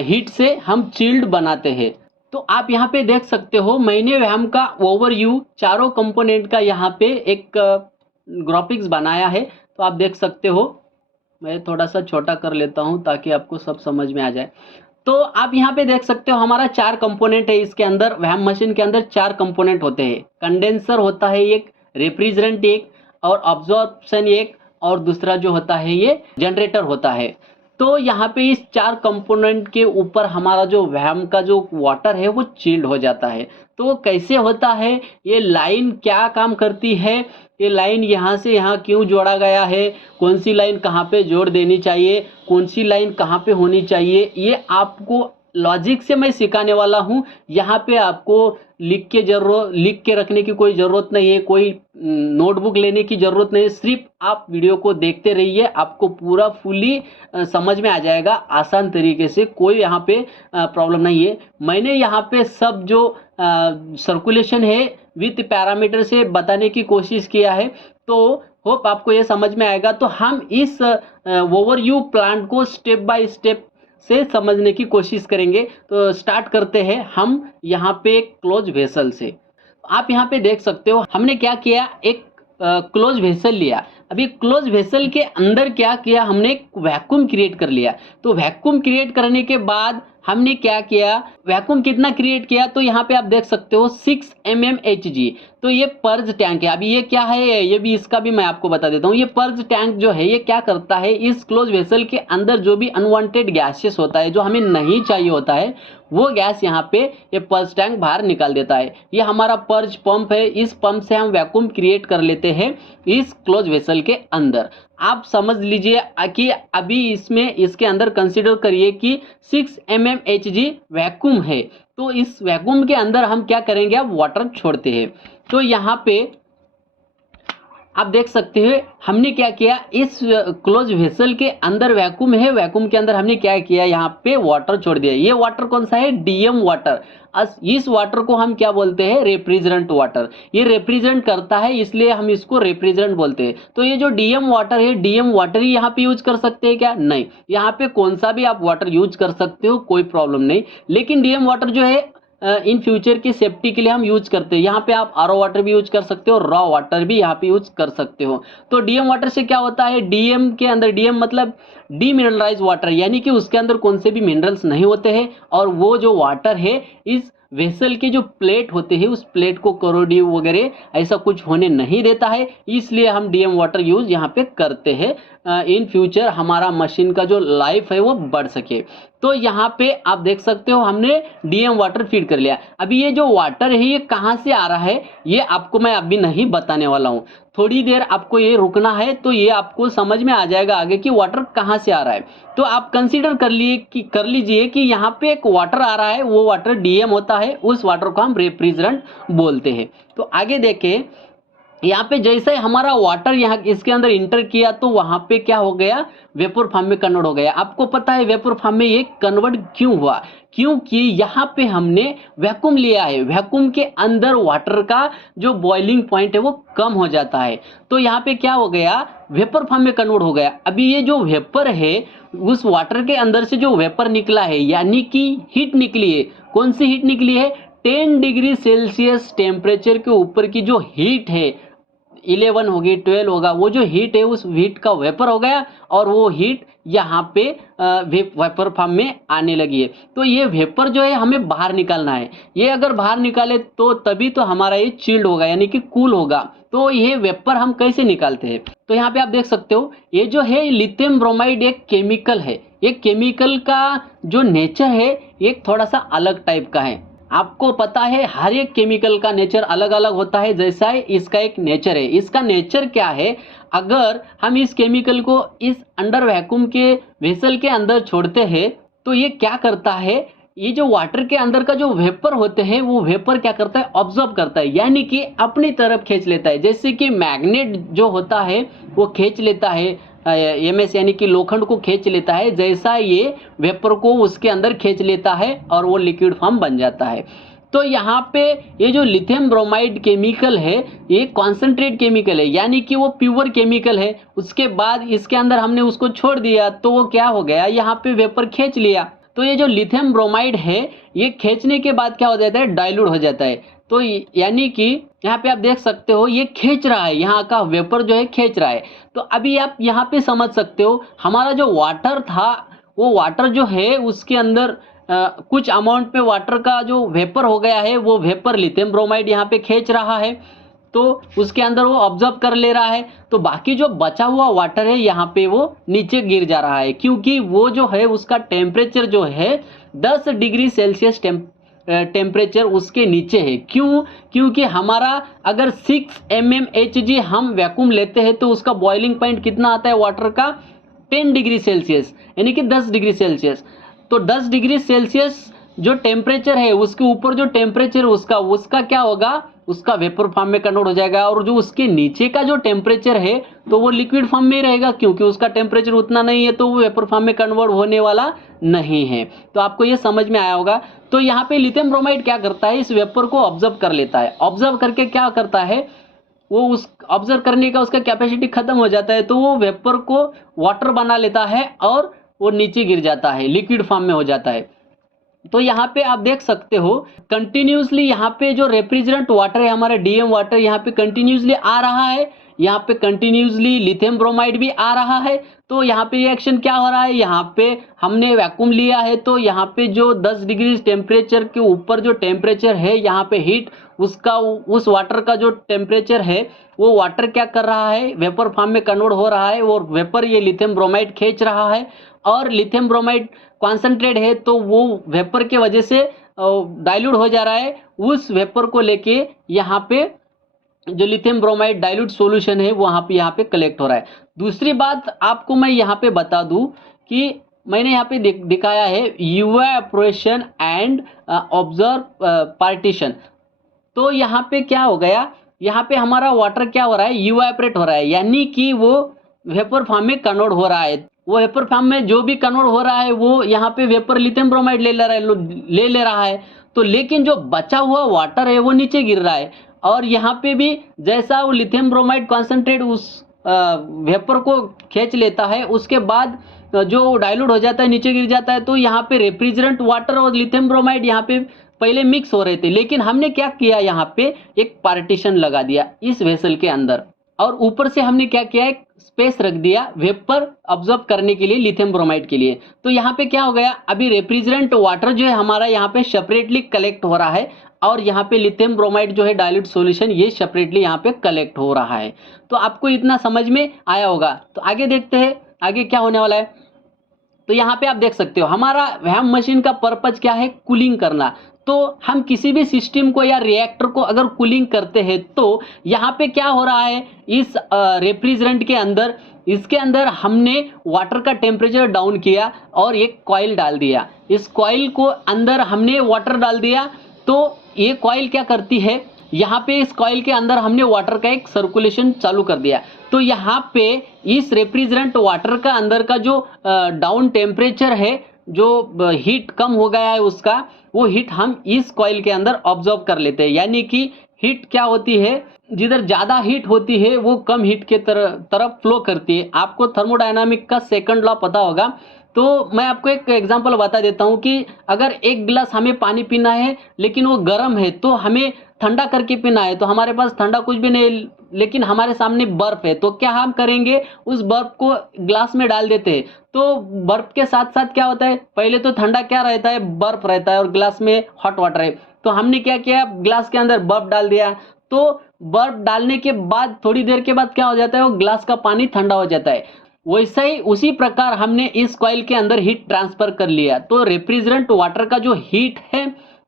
हीट से हम चिल्ड बनाते हैं। तो आप यहाँ पे देख सकते हो, मैंने वैम का ओवरव्यू चारों कंपोनेंट का यहाँ पे एक ग्राफिक्स बनाया है। तो आप देख सकते हो, मैं थोड़ा सा छोटा कर लेता हूँ ताकि आपको सब समझ में आ जाए। तो आप यहाँ पे देख सकते हो हमारा 4 कंपोनेंट है इसके अंदर। वैम मशीन के अंदर 4 कंपोनेंट होते हैं। कंडेंसर होता है एक, रेफ्रिजरेंट एक, और अब्जॉर्प्शन एक, और दूसरा जो होता है ये जनरेटर होता है। तो यहाँ पे इस 4 कंपोनेंट के ऊपर हमारा जो वैम का जो वाटर है वो चिल्ड हो जाता है। तो वो कैसे होता है, ये लाइन क्या काम करती है, ये लाइन यहाँ से यहाँ क्यों जोड़ा गया है, कौन सी लाइन कहाँ पे जोड़ देनी चाहिए, कौन सी लाइन कहाँ पे होनी चाहिए, ये आपको लॉजिक से मैं सिखाने वाला हूँ। यहाँ पे आपको लिख के रखने की कोई ज़रूरत नहीं है, कोई नोटबुक लेने की ज़रूरत नहीं है। सिर्फ आप वीडियो को देखते रहिए, आपको पूरा फुली समझ में आ जाएगा आसान तरीके से, कोई यहाँ पे प्रॉब्लम नहीं है। मैंने यहाँ पे सब जो सर्कुलेशन है विथ पैरामीटर से बताने की कोशिश किया है, तो होप आपको ये समझ में आएगा। तो हम इस ओवरव्यू प्लांट को स्टेप बाय स्टेप से समझने की कोशिश करेंगे। तो स्टार्ट करते हैं हम यहाँ पे एक क्लोज वेसल से। आप यहाँ पे देख सकते हो हमने क्या किया, एक क्लोज वेसल लिया। अभी क्लोज वेसल के अंदर क्या किया, हमने एक वैक्यूम क्रिएट कर लिया। तो वैक्यूम क्रिएट करने के बाद हमने क्या किया, वैक्यूम कितना क्रिएट किया, तो यहाँ पे आप देख सकते हो 6 mmHg। तो ये पर्ज टैंक है। अभी ये क्या है, ये भी इसका भी मैं आपको बता देता हूँ। ये पर्ज टैंक जो है ये क्या करता है, इस क्लोज वेसल के अंदर जो भी अनवांटेड गैसेस होता है, जो हमें नहीं चाहिए होता है, वो गैस यहाँ पे ये पर्ज टैंक बाहर निकाल देता है। ये हमारा पर्ज पंप है, इस पंप से हम वैक्यूम क्रिएट कर लेते हैं इस क्लोज वेसल के अंदर। आप समझ लीजिए कि अभी इसमें इसके अंदर कंसीडर करिए कि 6 mmHg वैक्यूम है। तो इस वैक्यूम के अंदर हम क्या करेंगे, अब वाटर छोड़ते हैं। तो यहाँ पे आप देख सकते हैं हमने क्या किया, इस क्लोज वेसल के अंदर वैक्यूम है, वैक्यूम के अंदर हमने क्या किया, यहाँ पे वाटर छोड़ दिया। ये वाटर कौन सा है, डीएम वाटर। इस वाटर को हम क्या बोलते हैं, रेफ्रिजरेंट वाटर। ये रेफ्रिजरेंट करता है इसलिए हम इसको रेफ्रिजरेंट बोलते हैं। तो ये जो डीएम वाटर है, डीएम वाटर ही यहाँ पे यूज कर सकते हैं क्या, नहीं, यहाँ पे कौन सा भी आप वाटर यूज कर सकते हो, कोई प्रॉब्लम नहीं। लेकिन डीएम वाटर जो है इन फ्यूचर की सेफ्टी के लिए हम यूज करते हैं। यहाँ पे आप आरओ वाटर भी यूज कर सकते हो, रॉ वाटर भी यहाँ पे यूज कर सकते हो। तो डीएम वाटर से क्या होता है, डीएम के अंदर, डीएम मतलब डीमिनरलाइज वाटर, यानी कि उसके अंदर कौन से भी मिनरल्स नहीं होते हैं, और वो जो वाटर है इस वेसल के जो प्लेट होते हैं उस प्लेट को कोरोडिव वगैरह ऐसा कुछ होने नहीं देता है, इसलिए हम डीएम वाटर यूज यहाँ पे करते हैं। इन फ्यूचर हमारा मशीन का जो लाइफ है वो बढ़ सके। तो यहाँ पे आप देख सकते हो हमने डीएम वाटर फीड कर लिया। अभी ये जो वाटर है ये कहाँ से आ रहा है, ये आपको मैं अभी नहीं बताने वाला हूँ। थोड़ी देर आपको ये रुकना है, तो ये आपको समझ में आ जाएगा आगे कि वाटर कहाँ से आ रहा है। तो आप कंसीडर कर लीजिए कि यहाँ पे एक वाटर आ रहा है, वो वाटर डीएम होता है, उस वाटर को हम रेफ्रिजरेंट बोलते हैं। तो आगे देखें, यहाँ पे जैसे हमारा वाटर यहाँ इसके अंदर इंटर किया तो वहाँ पे क्या हो गया, वेपर फॉर्म में कन्वर्ट हो गया। आपको पता है वेपर फॉर्म में ये कन्वर्ट क्यों हुआ, क्योंकि यहाँ पे हमने वैक्यूम लिया है, वैक्यूम के अंदर वाटर का जो बॉइलिंग पॉइंट है वो कम हो जाता है। तो यहाँ पे क्या हो गया, वेपर फॉर्म में कन्वर्ट हो गया। अभी ये जो वेपर है उस वाटर के अंदर से जो वेपर निकला है, यानी कि हीट निकली है, कौन सी हीट निकली है, 10 डिग्री सेल्सियस टेम्परेचर के ऊपर की जो हीट है, 11 होगी 12 होगा, वो जो हीट है उस हीट का वेपर हो गया, और वो हीट यहाँ पे वेपर फॉर्म में आने लगी है। तो ये वेपर जो है हमें बाहर निकालना है। ये अगर बाहर निकाले तो तभी तो हमारा ये चिल्ड होगा, यानी कि कूल होगा। तो ये वेपर हम कैसे निकालते हैं, तो यहाँ पे आप देख सकते हो ये जो है लिथियम ब्रोमाइड एक केमिकल है। ये केमिकल का जो नेचर है एक थोड़ा सा अलग टाइप का है। आपको पता है हर एक केमिकल का नेचर अलग अलग होता है, जैसा है इसका एक नेचर है। इसका नेचर क्या है, अगर हम इस केमिकल को इस अंडर वैक्यूम के वेसल के अंदर छोड़ते हैं तो ये क्या करता है, ये जो वाटर के अंदर का जो वेपर होते हैं वो वेपर क्या करता है, ऑब्जॉर्ब करता है, यानी कि अपनी तरफ खींच लेता है। जैसे कि मैग्नेट जो होता है वो खींच लेता है एमएस यानी कि लोखंड को खींच लेता है, जैसा ये वेपर को उसके अंदर खींच लेता है और वो लिक्विड फॉर्म बन जाता है। तो यहाँ पे ये जो लिथियम ब्रोमाइड केमिकल है ये कॉन्सेंट्रेट केमिकल है, यानी कि वो प्योर केमिकल है। उसके बाद इसके अंदर हमने उसको छोड़ दिया तो वो क्या हो गया, यहाँ पे वेपर खींच लिया। तो ये जो लिथियम ब्रोमाइड है ये खींचने के बाद क्या हो जाता है, डाइल्यूट हो जाता है। तो यानी कि यहाँ पे आप देख सकते हो ये खींच रहा है, यहाँ का वेपर जो है खींच रहा है। तो अभी आप यहाँ पे समझ सकते हो हमारा जो वाटर था वो वाटर जो है उसके अंदर कुछ अमाउंट पे वाटर का जो वेपर हो गया है वो वेपर लिथियम ब्रोमाइड यहाँ पे खींच रहा है, तो उसके अंदर वो ऑब्जर्व कर ले रहा है। तो बाकी जो बचा हुआ वाटर है यहाँ पे वो नीचे गिर जा रहा है, क्योंकि वो जो है उसका टेम्परेचर जो है 10 डिग्री सेल्सियस टेम्परेचर उसके नीचे है। क्यों? क्योंकि हमारा अगर 6 mmHg हम वैक्यूम लेते हैं तो उसका बॉइलिंग पॉइंट कितना आता है वाटर का, 10 डिग्री सेल्सियस, यानी कि 10 डिग्री सेल्सियस। तो 10 डिग्री सेल्सियस जो टेम्परेचर है उसके ऊपर जो टेम्परेचर उसका क्या होगा, उसका वेपर फॉर्म में कन्वर्ट हो जाएगा। और जो उसके नीचे का जो टेम्परेचर है तो वो लिक्विड फॉर्म में ही रहेगा, क्योंकि उसका टेम्परेचर उतना नहीं है तो वो वेपर फॉर्म में कन्वर्ट होने वाला नहीं है। तो आपको ये समझ में आया होगा। तो यहाँ पे लिथियम ब्रोमाइड क्या करता है, इस वेपर को ऑब्जर्व कर लेता है। ऑब्जर्व करके क्या करता है, वो उस ऑब्जर्व करने का उसका कैपेसिटी खत्म हो जाता है तो वो वेपर को वाटर बना लेता है और वो नीचे गिर जाता है, लिक्विड फॉर्म में हो जाता है। तो यहाँ पे आप देख सकते हो कंटिन्यूसली यहाँ पे जो रेफ्रिजरेंट वाटर है हमारा डीएम वाटर यहाँ पे कंटिन्यूसली आ रहा है, यहाँ पे कंटिन्यूसली लिथियम ब्रोमाइड भी आ रहा है। तो यहाँ पे रिएक्शन क्या हो रहा है, यहाँ पे हमने वैक्यूम लिया है तो यहाँ पे जो 10 डिग्री टेम्परेचर के ऊपर जो टेम्परेचर है यहाँ पे हीट उसका उस वाटर का जो टेम्परेचर है वो वाटर क्या कर रहा है, वेपर फॉर्म में कन्वर्ट हो रहा है और वेपर ये लिथियम ब्रोमाइड खींच रहा है। और लिथियम ब्रोमाइड कॉन्सेंट्रेट है तो वो वेपर के वजह से डाइल्यूट हो जा रहा है। उस वेपर को लेके यहाँ पे जो लिथियम ब्रोमाइड डाइल्यूट सॉल्यूशन है वहाँ पे कलेक्ट हो रहा है। दूसरी बात आपको मैं यहाँ पे बता दूं कि मैंने यहाँ पे दिखाया है इवेपोरेशन एंड ऑब्जर्व पार्टीशन। तो यहाँ पे क्या हो गया, यहाँ पे हमारा वाटर क्या हो रहा है, इवेपोरेट हो रहा है, यानी कि वो वेपर फॉर्म में कन्वर्ट हो रहा है। वो वेपर फॉर्म में जो भी कन्वर्ट हो रहा है वो यहाँ पे वेपर लिथियम ब्रोमाइड ले ले रहा है। तो लेकिन जो बचा हुआ वाटर है वो नीचे गिर रहा है। और यहाँ पे भी जैसा वो लिथियम ब्रोमाइड कॉन्सेंट्रेट उस वेपर को खींच लेता है उसके बाद जो डाइल्यूट हो जाता है नीचे गिर जाता है। तो यहाँ पे रेफ्रिजरेंट वाटर और लिथियम ब्रोमाइड यहाँ पे पहले मिक्स हो रहे थे, लेकिन हमने क्या किया, यहाँ पे एक पार्टीशन लगा दिया इस वेसल के अंदर और ऊपर से हमने क्या किया, एक स्पेस रख दिया वेपर ऑब्जर्व करने के लिए लिथियम ब्रोमाइड के लिए। तो यहाँ पे क्या हो गया, अभी रेफ्रिजरेंट वाटर जो है हमारा यहाँ पे सेपरेटली कलेक्ट हो रहा है और यहाँ पे लिथियम ब्रोमाइड जो है डाइल्यूट सॉल्यूशन ये सेपरेटली यहाँ पे कलेक्ट हो रहा है। तो आपको इतना समझ में आया होगा। तो आगे देखते हैं आगे क्या होने वाला है। तो यहाँ पे आप देख सकते हो हमारा वैम मशीन का पर्पज क्या है, कूलिंग करना। तो हम किसी भी सिस्टम को या रिएक्टर को अगर कूलिंग करते हैं तो यहाँ पे क्या हो रहा है, इस रेफ्रिजरेंट के अंदर इसके अंदर हमने वाटर का टेम्परेचर डाउन किया और एक कॉइल डाल दिया। इस कॉइल को अंदर हमने वाटर डाल दिया तो ये कॉइल क्या करती है, यहाँ पे इस कॉइल के अंदर हमने वाटर का एक सर्कुलेशन चालू कर दिया। तो यहाँ पे इस रेफ्रिजरेंट वाटर का अंदर का जो डाउन टेम्परेचर है, जो हीट कम हो गया है उसका, वो हीट हम इस कॉइल के अंदर ऑब्जर्व कर लेते हैं। यानी कि हीट क्या होती है, जिधर ज़्यादा हीट होती है वो कम हीट के तरफ फ्लो करती है। आपको थर्मोडायनामिक का सेकंड लॉ पता होगा। तो मैं आपको एक एग्जांपल बता देता हूँ कि अगर एक गिलास हमें पानी पीना है लेकिन वो गर्म है तो हमें ठंडा करके पीना है। तो हमारे पास ठंडा कुछ भी नहीं लेकिन हमारे सामने बर्फ है, तो क्या हम करेंगे, उस बर्फ को ग्लास में डाल देते हैं। तो बर्फ के साथ साथ क्या होता है, पहले तो ठंडा क्या रहता है, बर्फ रहता है और ग्लास में हॉट वाटर है। तो हमने क्या किया, ग्लास के अंदर बर्फ डाल दिया। तो बर्फ डालने के बाद थोड़ी देर के बाद क्या हो जाता है, वो ग्लास का पानी ठंडा हो जाता है। वैसे ही उसी प्रकार हमने इस कॉइल के अंदर हीट ट्रांसफर कर लिया। तो रेफ्रिजरेंट वाटर का जो हीट है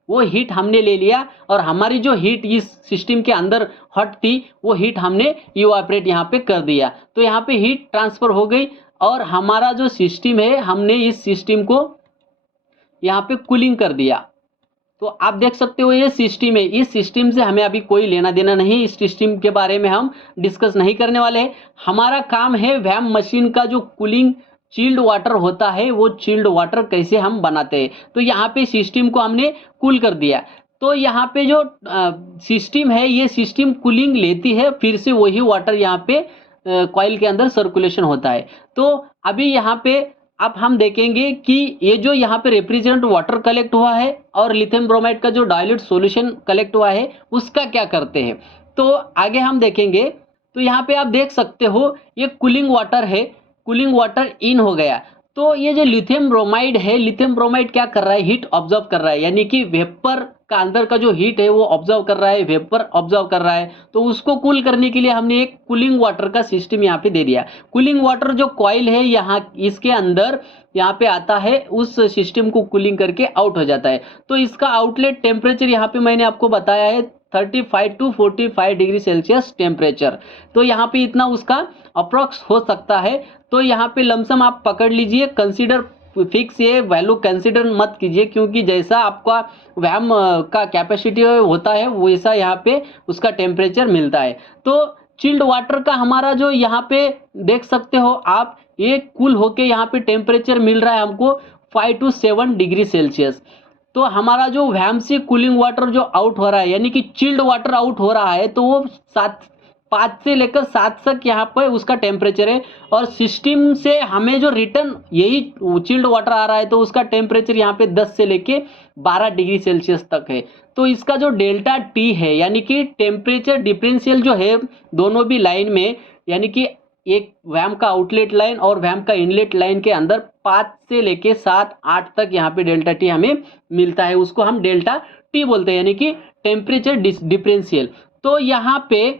वो हीट हमने ले लिया और हमारी जो हीट इस सिस्टम के अंदर हॉट थी वो हीट हमने इवापोरेट यहाँ पे कर दिया। तो यहाँ पे हीट ट्रांसफर हो गई और हमारा जो सिस्टम है हमने इस सिस्टम को यहाँ पे कूलिंग कर दिया। तो आप देख सकते हो ये सिस्टम है, इस सिस्टम से हमें अभी कोई लेना देना नहीं, इस सिस्टम के बारे में हम डिस्कस नहीं करने वाले हैं। हमारा काम है वैम मशीन का जो कूलिंग चिल्ड वाटर होता है वो चिल्ड वाटर कैसे हम बनाते हैं। तो यहाँ पे सिस्टम को हमने कूल कर दिया, तो यहाँ पे जो सिस्टम है ये सिस्टम कूलिंग लेती है, फिर से वही वाटर यहाँ पे कॉइल के अंदर सर्कुलेशन होता है। तो अभी यहाँ पे अब हम देखेंगे कि ये जो यहाँ पे रेफ्रिजरेंट वाटर कलेक्ट हुआ है और लिथियम ब्रोमाइड का जो डाइल्यूट सॉल्यूशन कलेक्ट हुआ है उसका क्या करते हैं, तो आगे हम देखेंगे। तो यहाँ पे आप देख सकते हो ये कूलिंग वाटर है, कूलिंग वाटर इन हो गया। तो ये जो लिथियम ब्रोमाइड है, लिथियम ब्रोमाइड क्या कर रहा है, हीट ऑब्जर्व कर रहा है, यानी कि वेपर का अंदर का जो हीट है वो ऑब्जर्व कर रहा है, वेपर ऑब्जर्व कर रहा है। तो उसको कूल करने के लिए हमने एक कूलिंग वाटर का सिस्टम यहाँ पे दे दिया। कूलिंग वाटर जो कॉइल है यहाँ इसके अंदर यहाँ पे आता है, उस सिस्टम को कूलिंग करके आउट हो जाता है। तो इसका आउटलेट टेम्परेचर यहाँ पे मैंने आपको बताया है 35 टू 45 डिग्री सेल्सियस टेम्परेचर। तो यहाँ पे इतना उसका अप्रॉक्स हो सकता है। तो यहाँ पे लमसम आप पकड़ लीजिए, कंसीडर फिक्स ये वैल्यू कंसीडर मत कीजिए, क्योंकि जैसा आपका वैम का कैपेसिटी होता है वैसा यहाँ पे उसका टेम्परेचर मिलता है। तो चिल्ड वाटर का हमारा जो यहाँ पे देख सकते हो आप, ये कूल होके यहाँ पे टेम्परेचर मिल रहा है हमको 5 टू 7 डिग्री सेल्सियस। तो हमारा जो वैम से कूलिंग वाटर जो आउट हो रहा है, यानी कि चिल्ड वाटर आउट हो रहा है, तो वो 5 से लेकर 7 तक यहाँ पर उसका टेम्परेचर है। और सिस्टम से हमें जो रिटर्न यही चिल्ड वाटर आ रहा है तो उसका टेम्परेचर यहाँ पे 10 से लेके 12 डिग्री सेल्सियस तक है। तो इसका जो डेल्टा टी है, यानी कि टेम्परेचर डिफरेंशियल जो है दोनों भी लाइन में, यानी कि एक वैम का आउटलेट लाइन और वैम का इनलेट लाइन के अंदर 5 से लेके 7-8 तक यहाँ पे डेल्टा टी हमें मिलता है, उसको हम डेल्टा टी बोलते हैं, यानी कि टेम्परेचर डिफरेंशियल। तो यहाँ पे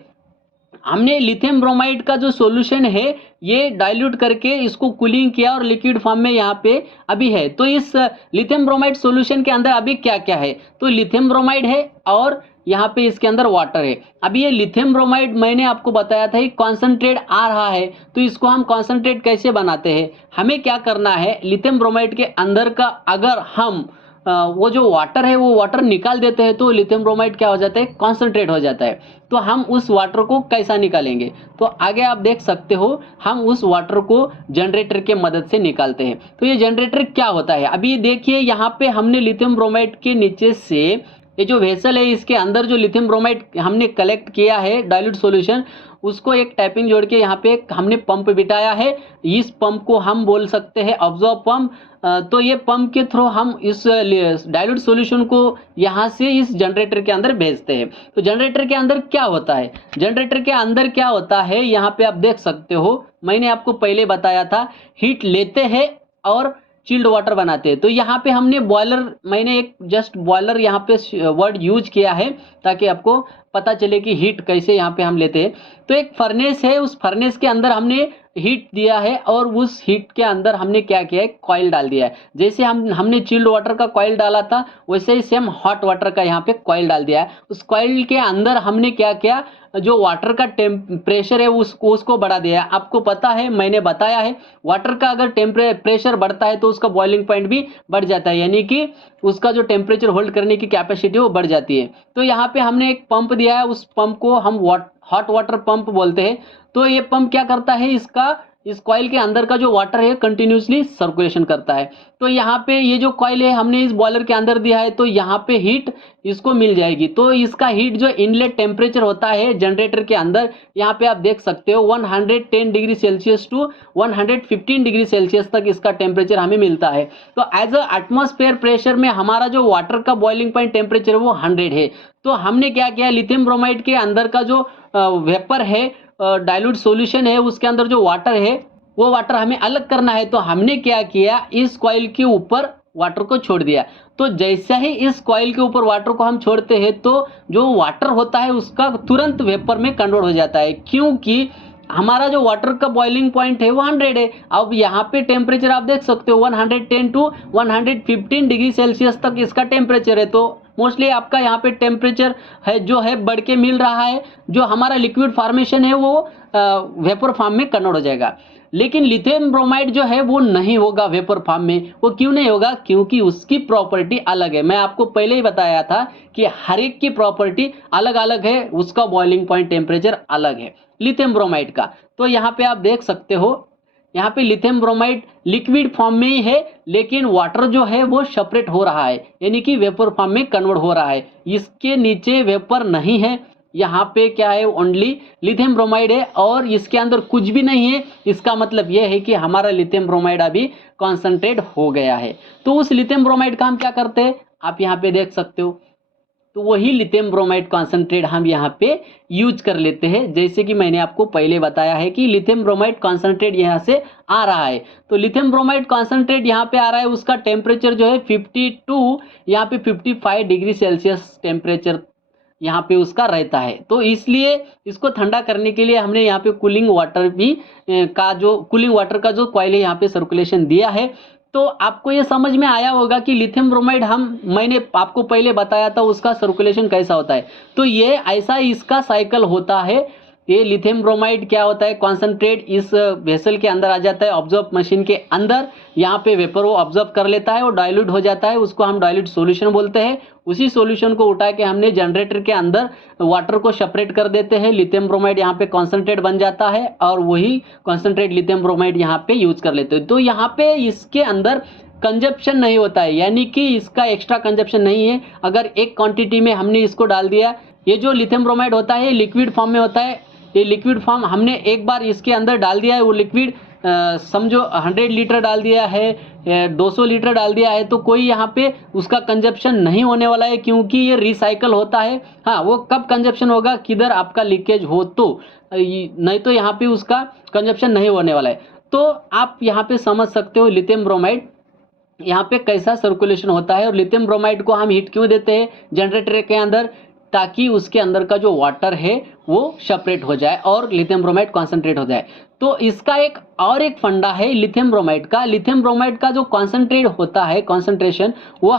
हमने लिथियम ब्रोमाइड का जो सॉल्यूशन है ये डाइल्यूट करके इसको कूलिंग किया और लिक्विड फॉर्म में यहाँ पे अभी है। तो इस लिथियम ब्रोमाइड सॉल्यूशन के अंदर अभी क्या क्या है, तो लिथियम ब्रोमाइड है और यहाँ पे इसके अंदर वाटर है। अभी ये लिथियम ब्रोमाइड मैंने आपको बताया था कॉन्सेंट्रेट आ रहा है, तो इसको हम कॉन्सेंट्रेट कैसे बनाते हैं, हमें क्या करना है, लिथियम ब्रोमाइड के अंदर का अगर हम वो जो वाटर है वो वाटर निकाल देते हैं तो लिथियम ब्रोमाइड क्या हो जाता है, कॉन्सेंट्रेट हो जाता है। तो हम उस वाटर को कैसा निकालेंगे, तो आगे आप देख सकते हो हम उस वाटर को जनरेटर के मदद से निकालते हैं। तो ये जनरेटर क्या होता है, अभी देखिए यहाँ पे हमने लिथियम ब्रोमाइड के नीचे से ये जो वेसल है इसके अंदर जो लिथियम ब्रोमाइड हमने कलेक्ट किया है डाइल्यूट सॉल्यूशन, उसको एक टैपिंग जोड़ के यहाँ पे हमने पंप बिठाया है। इस पंप को हम बोल सकते हैं ऑब्जॉर्ब पंप। तो ये पंप के थ्रू हम इस डाइल्यूट सॉल्यूशन को यहाँ से इस जनरेटर के अंदर भेजते हैं। तो जनरेटर के अंदर क्या होता है, जनरेटर के अंदर क्या होता है यहाँ पे आप देख सकते हो, मैंने आपको पहले बताया था हीट लेते हैं और चिल्ड वाटर बनाते हैं। तो यहाँ पे हमने बॉयलर, मैंने एक जस्ट बॉयलर यहाँ पे वर्ड यूज किया है ताकि आपको पता चले कि हीट कैसे यहाँ पे हम लेते हैं। तो एक फर्नेस है, उस फर्नेस के अंदर हमने हीट दिया है और उस हीट के अंदर हमने क्या किया है, कॉइल डाल दिया है। जैसे हमने चिल्ड वाटर का कॉइल डाला था वैसे ही सेम हॉट वाटर का यहाँ पे कॉइल डाल दिया है। उस कॉइल के अंदर हमने क्या किया, जो वाटर का टेम्परेचर है उसको बढ़ा दिया है। आपको पता है मैंने बताया है वाटर का अगर टेम्परेचर बढ़ता है तो उसका बॉइलिंग पॉइंट भी बढ़ जाता है, यानी कि उसका जो टेम्परेचर होल्ड करने की कैपेसिटी वो बढ़ जाती है। तो यहाँ पे हमने एक पंप दिया है, उस पंप को हम हॉट वाटर पंप बोलते हैं। तो ये पंप क्या करता है, इस कॉइल के अंदर का जो वाटर है कंटिन्यूसली सर्कुलेशन करता है। तो यहाँ पे ये जो कॉइल है हमने इस बॉयलर के अंदर दिया है तो यहाँ पे हीट इसको मिल जाएगी। तो इसका हीट जो इनलेट टेम्परेचर होता है जनरेटर के अंदर, यहाँ पे आप देख सकते हो 110 degree Celsius to 115 degree Celsius तक इसका टेम्परेचर हमें मिलता है। तो एज अ एटमॉस्फेयर प्रेशर में हमारा जो वाटर का बॉइलिंग पॉइंट टेम्परेचर है वो 100 है। तो हमने क्या किया, लिथियम ब्रोमाइड के अंदर का जो वेपर है, डाइल्यूट सॉल्यूशन है, उसके अंदर जो वाटर है वो वाटर हमें अलग करना है। तो हमने क्या किया, इस कॉइल के ऊपर वाटर को छोड़ दिया। तो जैसे ही इस कॉइल के ऊपर वाटर को हम छोड़ते हैं तो जो वाटर होता है उसका तुरंत वेपर में कन्वर्ट हो जाता है, क्योंकि हमारा जो वाटर का बॉइलिंग पॉइंट है वो 100 है। अब यहाँ पे टेम्परेचर आप देख सकते हो 110 टू 115 डिग्री सेल्सियस तक इसका टेम्परेचर है। तो मोस्टली आपका यहाँ पे टेम्परेचर है जो है बढ़ के मिल रहा है। जो हमारा लिक्विड फॉर्मेशन है वो वेपर फॉर्म में कन्वर्ट हो जाएगा। लेकिन लिथियम ब्रोमाइड जो है वो नहीं होगा वेपर फॉर्म में। वो क्यों नहीं होगा? क्योंकि उसकी प्रॉपर्टी अलग है। मैं आपको पहले ही बताया था कि हर एक की प्रॉपर्टी अलग अलग है, उसका बॉइलिंग पॉइंट टेम्परेचर अलग है लिथियम ब्रोमाइड का। तो यहाँ पे आप देख सकते हो, यहाँ पे लिथियम ब्रोमाइड लिक्विड फॉर्म में ही है, लेकिन वाटर जो है वो सेपरेट हो रहा है, यानी कि वेपर फॉर्म में कन्वर्ट हो रहा है। इसके नीचे वेपर नहीं है, यहाँ पे क्या है, ओनली लिथियम ब्रोमाइड है और इसके अंदर कुछ भी नहीं है। इसका मतलब यह है कि हमारा लिथियम ब्रोमाइड अभी कॉन्सेंट्रेट हो गया है। तो उस लिथियम ब्रोमाइड का हम क्या करते हैं, आप यहाँ पे देख सकते हो। तो वही लिथियम ब्रोमाइड कॉन्सेंट्रेट हम यहाँ पे यूज कर लेते हैं। जैसे कि मैंने आपको पहले बताया है कि लिथियम ब्रोमाइड कॉन्सेंट्रेट यहाँ से आ रहा है। तो लिथियम ब्रोमाइड कॉन्सेंट्रेट यहाँ पे आ रहा है, उसका टेम्परेचर जो है 52 यहाँ पे 55 डिग्री सेल्सियस टेम्परेचर यहाँ पे उसका रहता है। तो इसलिए इसको ठंडा करने के लिए हमने यहाँ पे कूलिंग वाटर भी का जो कूलिंग वाटर का जो कॉइल है यहाँ पे सर्कुलेशन दिया है। तो आपको ये समझ में आया होगा कि लिथियम ब्रोमाइड मैंने आपको पहले बताया था उसका सर्कुलेशन कैसा होता है। तो ये ऐसा इसका साइकिल होता है। ये लिथियम ब्रोमाइड क्या होता है, कॉन्सेंट्रेट इस वेसल के अंदर आ जाता है, ऑब्जर्व मशीन के अंदर। यहाँ पे वेपर वो ऑब्जर्व कर लेता है और डाइल्यूट हो जाता है, उसको हम डाइल्यूट सॉल्यूशन बोलते हैं। उसी सॉल्यूशन को उठा के हमने जनरेटर के अंदर वाटर को सेपरेट कर देते हैं, लिथियम ब्रोमाइड यहाँ पे कॉन्सेंट्रेट बन जाता है और वही कॉन्सेंट्रेट लिथियम ब्रोमाइड यहाँ पे यूज कर लेते हैं। तो यहाँ पे इसके अंदर कंजप्शन नहीं होता है, यानी कि इसका एक्स्ट्रा कंजप्शन नहीं है। अगर एक क्वांटिटी में हमने इसको डाल दिया, ये जो लिथियम ब्रोमाइड होता है लिक्विड फॉर्म में होता है। ये लिक्विड फॉर्म हमने एक बार इसके अंदर डाल दिया है, वो लिक्विड समझो 100 लीटर डाल दिया है, 200 लीटर डाल दिया है, तो कोई यहाँ पे उसका कंजप्शन नहीं होने वाला है, क्योंकि ये रिसाइकल होता है। हाँ, वो कब कंजप्शन होगा, किधर आपका लीकेज हो तो, नहीं तो यहाँ पे उसका कंजप्शन नहीं होने वाला है। तो आप यहाँ पे समझ सकते हो लिथियम ब्रोमाइड यहाँ पे कैसा सर्कुलेशन होता है। और लिथियम ब्रोमाइड को हम हीट क्यों देते हैं जनरेटर के अंदर, ताकि उसके अंदर का जो वाटर है वो सेपरेट हो जाए और लिथियम ब्रोमाइड कॉन्सेंट्रेट हो जाए। तो इसका एक फंडा है लिथियम ब्रोमाइड का। लिथियम ब्रोमाइड का जो कॉन्सेंट्रेट होता है, कॉन्सेंट्रेशन वो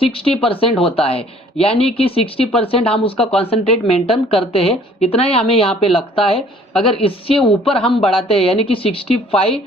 60% होता है, यानी कि 60% हम उसका कॉन्सेंट्रेट मेंटेन करते हैं, इतना ही हमें यहाँ पे लगता है। अगर इससे ऊपर हम बढ़ाते हैं, यानी कि 65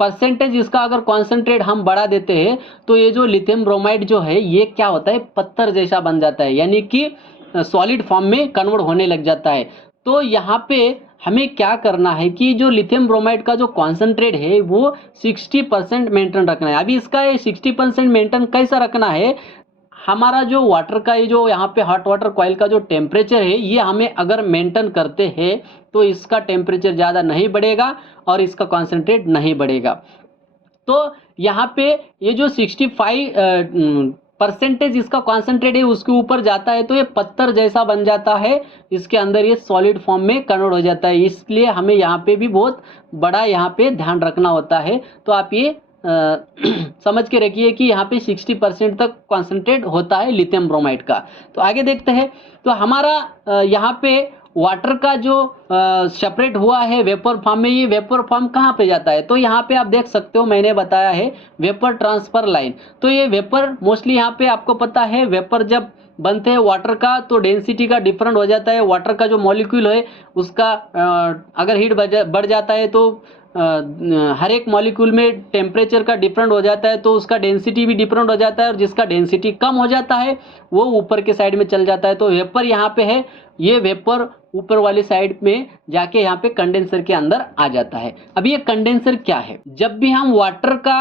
परसेंटेज इसका अगर कॉन्सेंट्रेट हम बढ़ा देते हैं, तो ये जो लिथियम ब्रोमाइड जो है ये क्या होता है, पत्थर जैसा बन जाता है, यानी कि सॉलिड फॉर्म में कन्वर्ट होने लग जाता है। तो यहाँ पे हमें क्या करना है कि जो लिथियम ब्रोमाइड का जो कॉन्सेंट्रेट है वो 60% मेंटेन रखना है। अभी इसका ये 60% मेंटेन कैसा रखना है, हमारा जो वाटर का ये जो यहाँ पे हॉट वाटर कॉइल का जो टेम्परेचर है, ये हमें अगर मेंटेन करते हैं तो इसका टेम्परेचर ज़्यादा नहीं बढ़ेगा और इसका कॉन्सेंट्रेट नहीं बढ़ेगा। तो यहाँ पे ये जो 65 परसेंटेज इसका कॉन्सेंट्रेट है उसके ऊपर जाता है, तो ये पत्थर जैसा बन जाता है, इसके अंदर ये सॉलिड फॉर्म में कन्वर्ट हो जाता है। इसलिए हमें यहाँ पे भी बहुत बड़ा यहाँ पे ध्यान रखना होता है। तो आप ये समझ के रखिए कि यहाँ पे 60% तक कॉन्सेंट्रेट होता है लिथियम ब्रोमाइड का। तो आगे देखते हैं। तो हमारा यहाँ पे वाटर का जो सेपरेट हुआ है वेपर फॉर्म में, ये वेपर फॉर्म कहाँ पे जाता है, तो यहाँ पे आप देख सकते हो, मैंने बताया है वेपर ट्रांसफर लाइन। तो ये वेपर मोस्टली यहाँ पे आपको पता है, वेपर जब बनते हैं वाटर का तो डेंसिटी का डिफरेंट हो जाता है। वाटर का जो मॉलिक्यूल है उसका अगर हीट बढ़ जाता है तो हर एक मॉलिक्यूल में टेम्परेचर का डिफरेंट हो जाता है, तो उसका डेंसिटी भी डिफरेंट हो जाता है, और जिसका डेंसिटी कम हो जाता है वो ऊपर के साइड में चल जाता है। तो वेपर यहाँ पे है, ये वेपर ऊपर वाली साइड में जाके यहाँ पे कंडेंसर के अंदर आ जाता है। अब ये कंडेंसर क्या है, जब भी हम वाटर का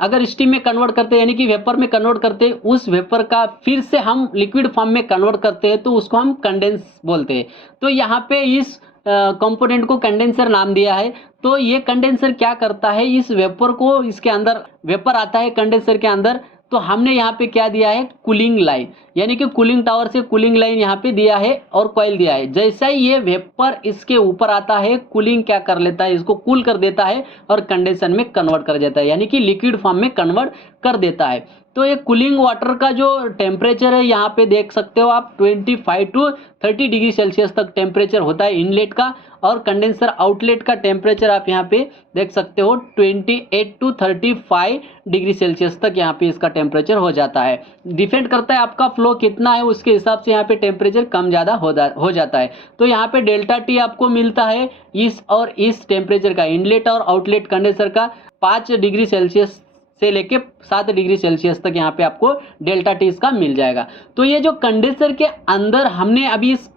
अगर स्टीम में कन्वर्ट करते हैं, यानी कि वेपर में कन्वर्ट करते हैं, उस वेपर का फिर से हम लिक्विड फॉर्म में कन्वर्ट करते हैं, तो उसको हम कंडेंस बोलते हैं। तो यहाँ पे इस कंपोनेंट को कंडेंसर नाम दिया है। तो ये कंडेंसर क्या करता है, इस वेपर को, इसके अंदर वेपर आता है कंडेंसर के अंदर, तो हमने यहाँ पे क्या दिया है, कूलिंग लाइन, यानी कि कूलिंग टावर से कूलिंग लाइन यहाँ पे दिया है और कॉइल दिया है। जैसा ही ये वेपर इसके ऊपर आता है, कूलिंग क्या कर लेता है, इसको कूल कर देता है और कंडेंसर में कन्वर्ट कर देता है, यानी कि लिक्विड फॉर्म में कन्वर्ट कर देता है। तो ये कूलिंग वाटर का जो टेम्परेचर है यहाँ पे देख सकते हो आप, 25 to 30 डिग्री सेल्सियस तक टेम्परेचर होता है इनलेट का, और कंडेंसर आउटलेट का टेम्परेचर आप यहाँ पे देख सकते हो 28 टू 35 डिग्री सेल्सियस तक यहाँ पे इसका टेम्परेचर हो जाता है। डिपेंड करता है आपका फ्लो कितना है, उसके हिसाब से यहाँ पे टेम्परेचर कम ज़्यादा हो जाता है। तो यहाँ पे डेल्टा टी आपको मिलता है इस टेम्परेचर का, इनलेट और आउटलेट कंडेंसर का 5 डिग्री सेल्सियस से लेके 7 डिग्री सेल्सियस तक यहाँ पे आपको डेल्टा टी इसका मिल जाएगा। तो ये जो कंडेंसर के अंदर हमने अभी इस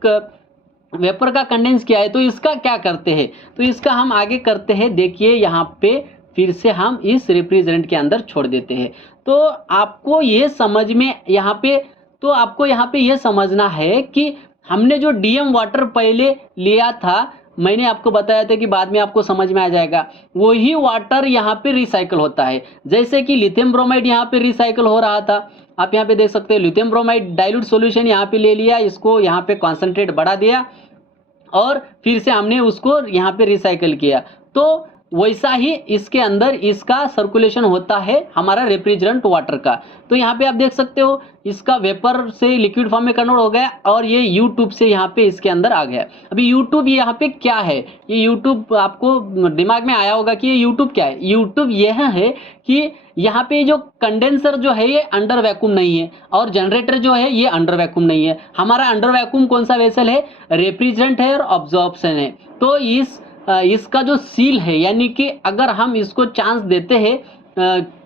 वेपर का कंडेंस किया है, तो इसका क्या करते हैं, तो इसका हम आगे करते हैं। देखिए यहाँ पे फिर से हम इस रेफ्रिजरेंट के अंदर छोड़ देते हैं। तो आपको ये समझ में यहाँ पे ये समझना है कि हमने जो डीएम वाटर पहले लिया था, मैंने आपको बताया था कि बाद में आपको समझ में आ जाएगा, वही वाटर यहाँ पे रिसाइकल होता है। जैसे कि लिथियम ब्रोमाइड यहाँ पे रिसाइकल हो रहा था, आप यहाँ पे देख सकते हैं लिथियम ब्रोमाइड डाइल्यूट सॉल्यूशन यहाँ पे ले लिया, इसको यहाँ पे कॉन्सेंट्रेट बढ़ा दिया और फिर से हमने उसको यहाँ पे रिसाइकल किया। तो वैसा ही इसके अंदर इसका सर्कुलेशन होता है हमारा रेफ्रिजरेंट वाटर का। तो यहाँ पे आप देख सकते हो इसका वेपर से लिक्विड फॉर्म में कन्वर्ट हो गया और ये यू ट्यूब से यहाँ पे इसके अंदर आ गया। अभी यू ट्यूब यहाँ पे क्या है, ये यू ट्यूब आपको दिमाग में आया होगा कि ये यू ट्यूब क्या है। यू ट्यूब यह है कि यहाँ पे जो कंडेंसर जो है ये अंडर वैक्यूम नहीं है और जनरेटर जो है ये अंडर वैक्यूम नहीं है। हमारा अंडर वैक्यूम कौन सा वेसल है, रेफ्रिजरेंट है और ऑब्जॉर्प्शन है। तो इसका जो सील है, यानी कि अगर हम इसको चांस देते हैं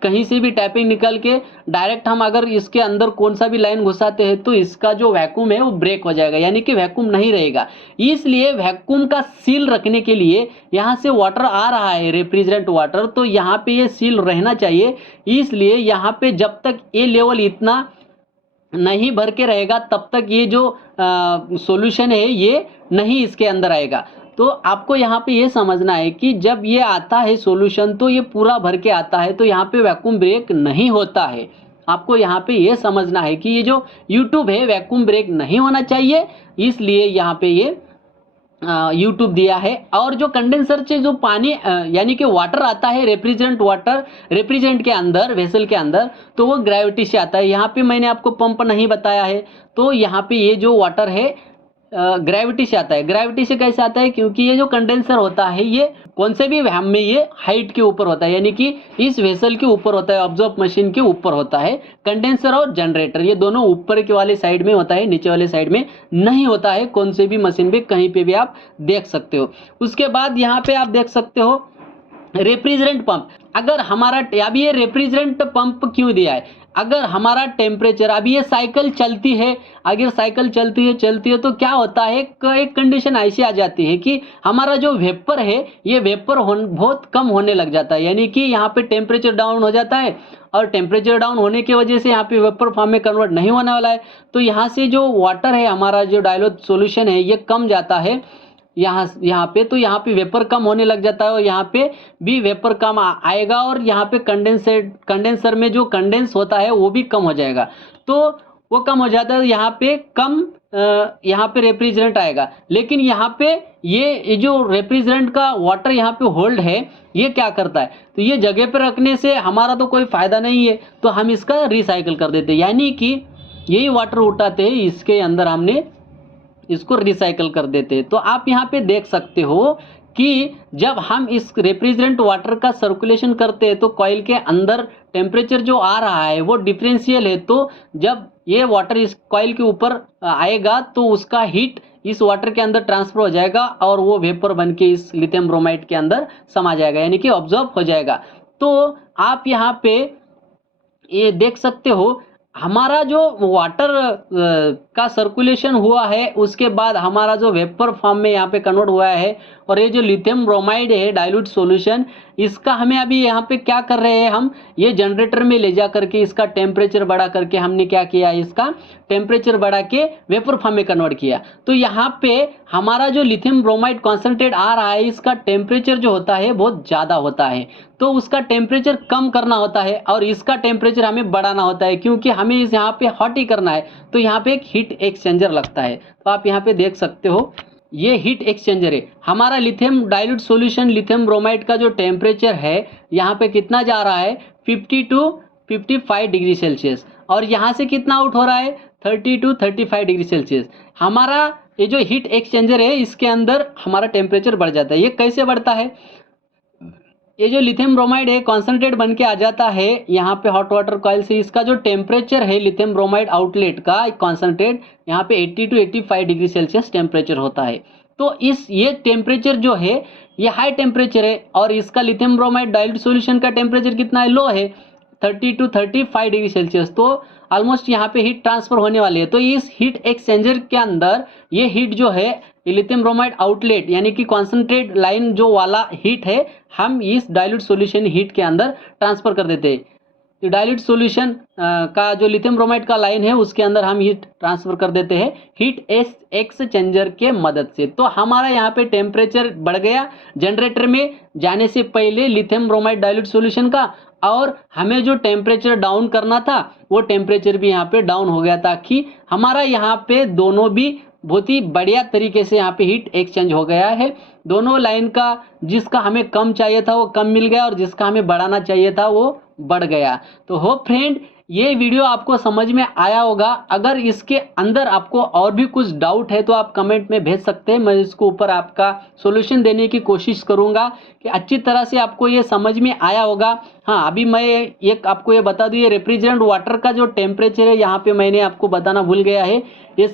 कहीं से भी टैपिंग निकल के डायरेक्ट हम अगर इसके अंदर कौन सा भी लाइन घुसाते हैं तो इसका जो वैक्यूम है वो ब्रेक हो जाएगा, यानी कि वैक्यूम नहीं रहेगा। इसलिए वैक्यूम का सील रखने के लिए यहाँ से वाटर आ रहा है रेफ्रिजरेंट वाटर, तो यहाँ पे ये सील रहना चाहिए। इसलिए यहाँ पे जब तक ये लेवल इतना नहीं भर के रहेगा तब तक ये जो सॉल्यूशन है ये नहीं इसके अंदर आएगा। तो आपको यहाँ पे ये समझना है कि जब ये आता है सॉल्यूशन तो ये पूरा भर के आता है, तो यहाँ पे वैक्यूम ब्रेक नहीं होता है। आपको यहाँ पे ये समझना है कि ये जो यूट्यूब है वैक्यूम ब्रेक नहीं होना चाहिए, इसलिए यहाँ पे ये यूट्यूब दिया है। और जो कंडेंसर से जो पानी यानी कि वाटर आता है रेफ्रिजरेंट वाटर रेफ्रिजरेंट के अंदर वेसल के अंदर, तो वो ग्रेविटी से आता है। यहाँ पे मैंने आपको पंप नहीं बताया है, तो यहाँ पे ये जो वाटर है ग्रेविटी से आता है। ग्रेविटी से कैसे आता है, क्योंकि ये जो कंडेंसर होता है ये कौन से भी हम में ये हाइट के ऊपर होता है, यानी कि इस वेसल के ऊपर होता है, ऑब्जॉर्ब मशीन के ऊपर होता है। कंडेंसर और जनरेटर ये दोनों ऊपर के वाले साइड में होता है, नीचे वाले साइड में नहीं होता है। कौन से भी मशीन पे कहीं पे भी आप देख सकते हो। उसके बाद यहाँ पे आप देख सकते हो रेफ्रिजरेंट पंप। अगर हमारा अभी ये रेफ्रिजरेंट पंप क्यों दिया है, अगर हमारा टेम्परेचर अभी ये साइकिल चलती है, अगर साइकिल चलती है तो क्या होता है, एक कंडीशन ऐसी आ जाती है कि हमारा जो वेपर है ये वेपर बहुत कम होने लग जाता है, यानी कि यहाँ पे टेम्परेचर डाउन हो जाता है और टेम्परेचर डाउन होने की वजह से यहाँ पे वेपर फॉर्म में कन्वर्ट नहीं होने वाला है। तो यहाँ से जो वाटर है हमारा जो डाइल्यूट सॉल्यूशन है ये कम जाता है यहाँ पे, तो यहाँ पे वेपर कम होने लग जाता है और यहाँ पे भी वेपर कम आएगा और यहाँ पे कंडेंसर में जो कंडेंस होता है वो भी कम हो जाएगा। तो वो कम हो जाता है, यहाँ पे कम यहाँ पे रेफ्रिजरेंट आएगा। लेकिन यहाँ पे ये जो रेफ्रिजरेंट का वाटर यहाँ पे होल्ड है ये क्या करता है, तो ये जगह पे रखने से हमारा तो कोई फायदा नहीं है, तो हम इसका रिसाइकल कर देते हैं, यानी कि यही वाटर उठाते हैं इसके अंदर हमने इसको रिसाइकल कर देते हैं। तो आप यहाँ पे देख सकते हो कि जब हम इस रेफ्रिजरेंट वाटर का सर्कुलेशन करते हैं तो कॉइल के अंदर टेम्परेचर जो आ रहा है वो डिफरेंशियल है। तो जब ये वाटर इस कॉइल के ऊपर आएगा तो उसका हीट इस वाटर के अंदर ट्रांसफर हो जाएगा और वो वेपर बन के इस लिथियम ब्रोमाइड के अंदर समा जाएगा, यानी कि ऑब्जॉर्ब हो जाएगा। तो आप यहाँ पे ये देख सकते हो हमारा जो वाटर का सर्कुलेशन हुआ है उसके बाद हमारा जो वेपर फॉर्म में यहाँ पे कन्वर्ट हुआ है और ये जो लिथियम ब्रोमाइड है डाइल्यूट सॉल्यूशन इसका हमें अभी यहाँ पे क्या कर रहे हैं, हम ये जनरेटर में ले जा करके इसका टेम्परेचर बढ़ा करके हमने क्या किया, इसका टेम्परेचर बढ़ा के वेपर फॉर्म में कन्वर्ट किया। तो यहाँ पे हमारा जो लिथियम ब्रोमाइड कॉन्सेंट्रेट आ रहा है इसका टेम्परेचर जो होता है बहुत ज़्यादा होता है, तो उसका टेम्परेचर कम करना होता है और इसका टेम्परेचर हमें बढ़ाना होता है, क्योंकि हमें इस यहाँ पे हॉट ही करना है। तो यहाँ पे एक हीट एक्सचेंजर लगता है। तो आप यहाँ पे देख सकते हो ये हीट एक्सचेंजर है। हमारा lithium dilute solution lithium bromide का जो टेम्परेचर है यहाँ पे कितना जा रहा है 50 टू 55 डिग्री सेल्सियस और यहाँ से कितना आउट हो रहा है 30 टू 35 डिग्री सेल्सियस। हमारा ये जो हीट एक्सचेंजर है इसके अंदर हमारा टेम्परेचर बढ़ जाता है। ये कैसे बढ़ता है? ये जो लिथियम ब्रोमाइड है कॉन्सेंट्रेट बन के आ जाता है यहाँ पे हॉट वाटर कॉइल से। इसका जो टेम्परेचर है लिथियम ब्रोमाइड आउटलेट का कॉन्सेंट्रेट यहाँ पे 80 to 85 डिग्री सेल्सियस टेम्परेचर होता है। तो ये टेम्परेचर जो है ये हाई टेम्परेचर है और इसका लिथियम ब्रोमाइड डाइल्यूट सॉल्यूशन का टेम्परेचर कितना है? लो है, 30 to 35 डिग्री सेल्सियस। तो ऑलमोस्ट यहाँ पे हीट ट्रांसफर होने वाली है। तो इस हीट एक्सचेंजर के अंदर ये हीट जो है लिथियम ब्रोमाइड आउटलेट यानी कि कॉन्सेंट्रेट लाइन जो वाला हीट है हम इस डाइल्यूट सॉल्यूशन हीट के अंदर ट्रांसफर कर देते हैं। तो डाइल्यूट सॉल्यूशन का जो लिथियम ब्रोमाइड का लाइन है उसके अंदर हम हीट ट्रांसफर कर देते हैं हीट एक्सचेंजर के मदद से। तो हमारा यहाँ पे टेम्परेचर बढ़ गया जनरेटर में जाने से पहले लिथियम ब्रोमाइड डाइल्यूट सॉल्यूशन का, और हमें जो टेम्परेचर डाउन करना था वो टेम्परेचर भी यहाँ पे डाउन हो गया ताकि हमारा यहाँ पे दोनों भी बहुत ही बढ़िया तरीके से यहाँ पे हीट एक्सचेंज हो गया है। दोनों लाइन का जिसका हमें कम चाहिए था वो कम मिल गया और जिसका हमें बढ़ाना चाहिए था वो बढ़ गया। तो होप फ्रेंड ये वीडियो आपको समझ में आया होगा। अगर इसके अंदर आपको और भी कुछ डाउट है तो आप कमेंट में भेज सकते हैं, मैं इसको ऊपर आपका सॉल्यूशन देने की कोशिश करूंगा कि अच्छी तरह से आपको ये समझ में आया होगा। हाँ, अभी मैं एक आपको ये बता दूं, ये रेफ्रिजरेंट वाटर का जो टेम्परेचर है यहाँ पे मैंने आपको बताना भूल गया है, ये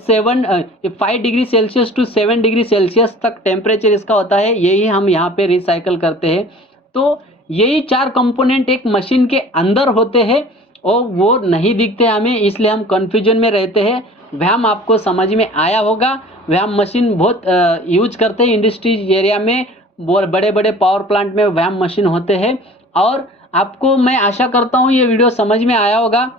5 degree Celsius to 7 degree Celsius तक टेम्परेचर इसका होता है। यही हम यहाँ पे रिसाइकल करते हैं। तो यही 4 कंपोनेंट एक मशीन के अंदर होते हैं और वो नहीं दिखते हमें, इसलिए हम कन्फ्यूजन में रहते हैं। व्यायाम आपको समझ में आया होगा। व्यायाम मशीन बहुत यूज करते हैं इंडस्ट्रीज एरिया में, बड़े बड़े पावर प्लांट में व्यायाम मशीन होते हैं। और आपको मैं आशा करता हूँ ये वीडियो समझ में आया होगा।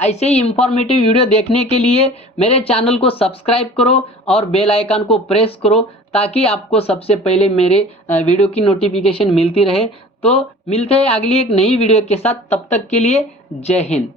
ऐसे ही इंफॉर्मेटिव वीडियो देखने के लिए मेरे चैनल को सब्सक्राइब करो और बेल आइकन को प्रेस करो ताकि आपको सबसे पहले मेरे वीडियो की नोटिफिकेशन मिलती रहे। तो मिलते हैं अगली एक नई वीडियो के साथ, तब तक के लिए जय हिंद।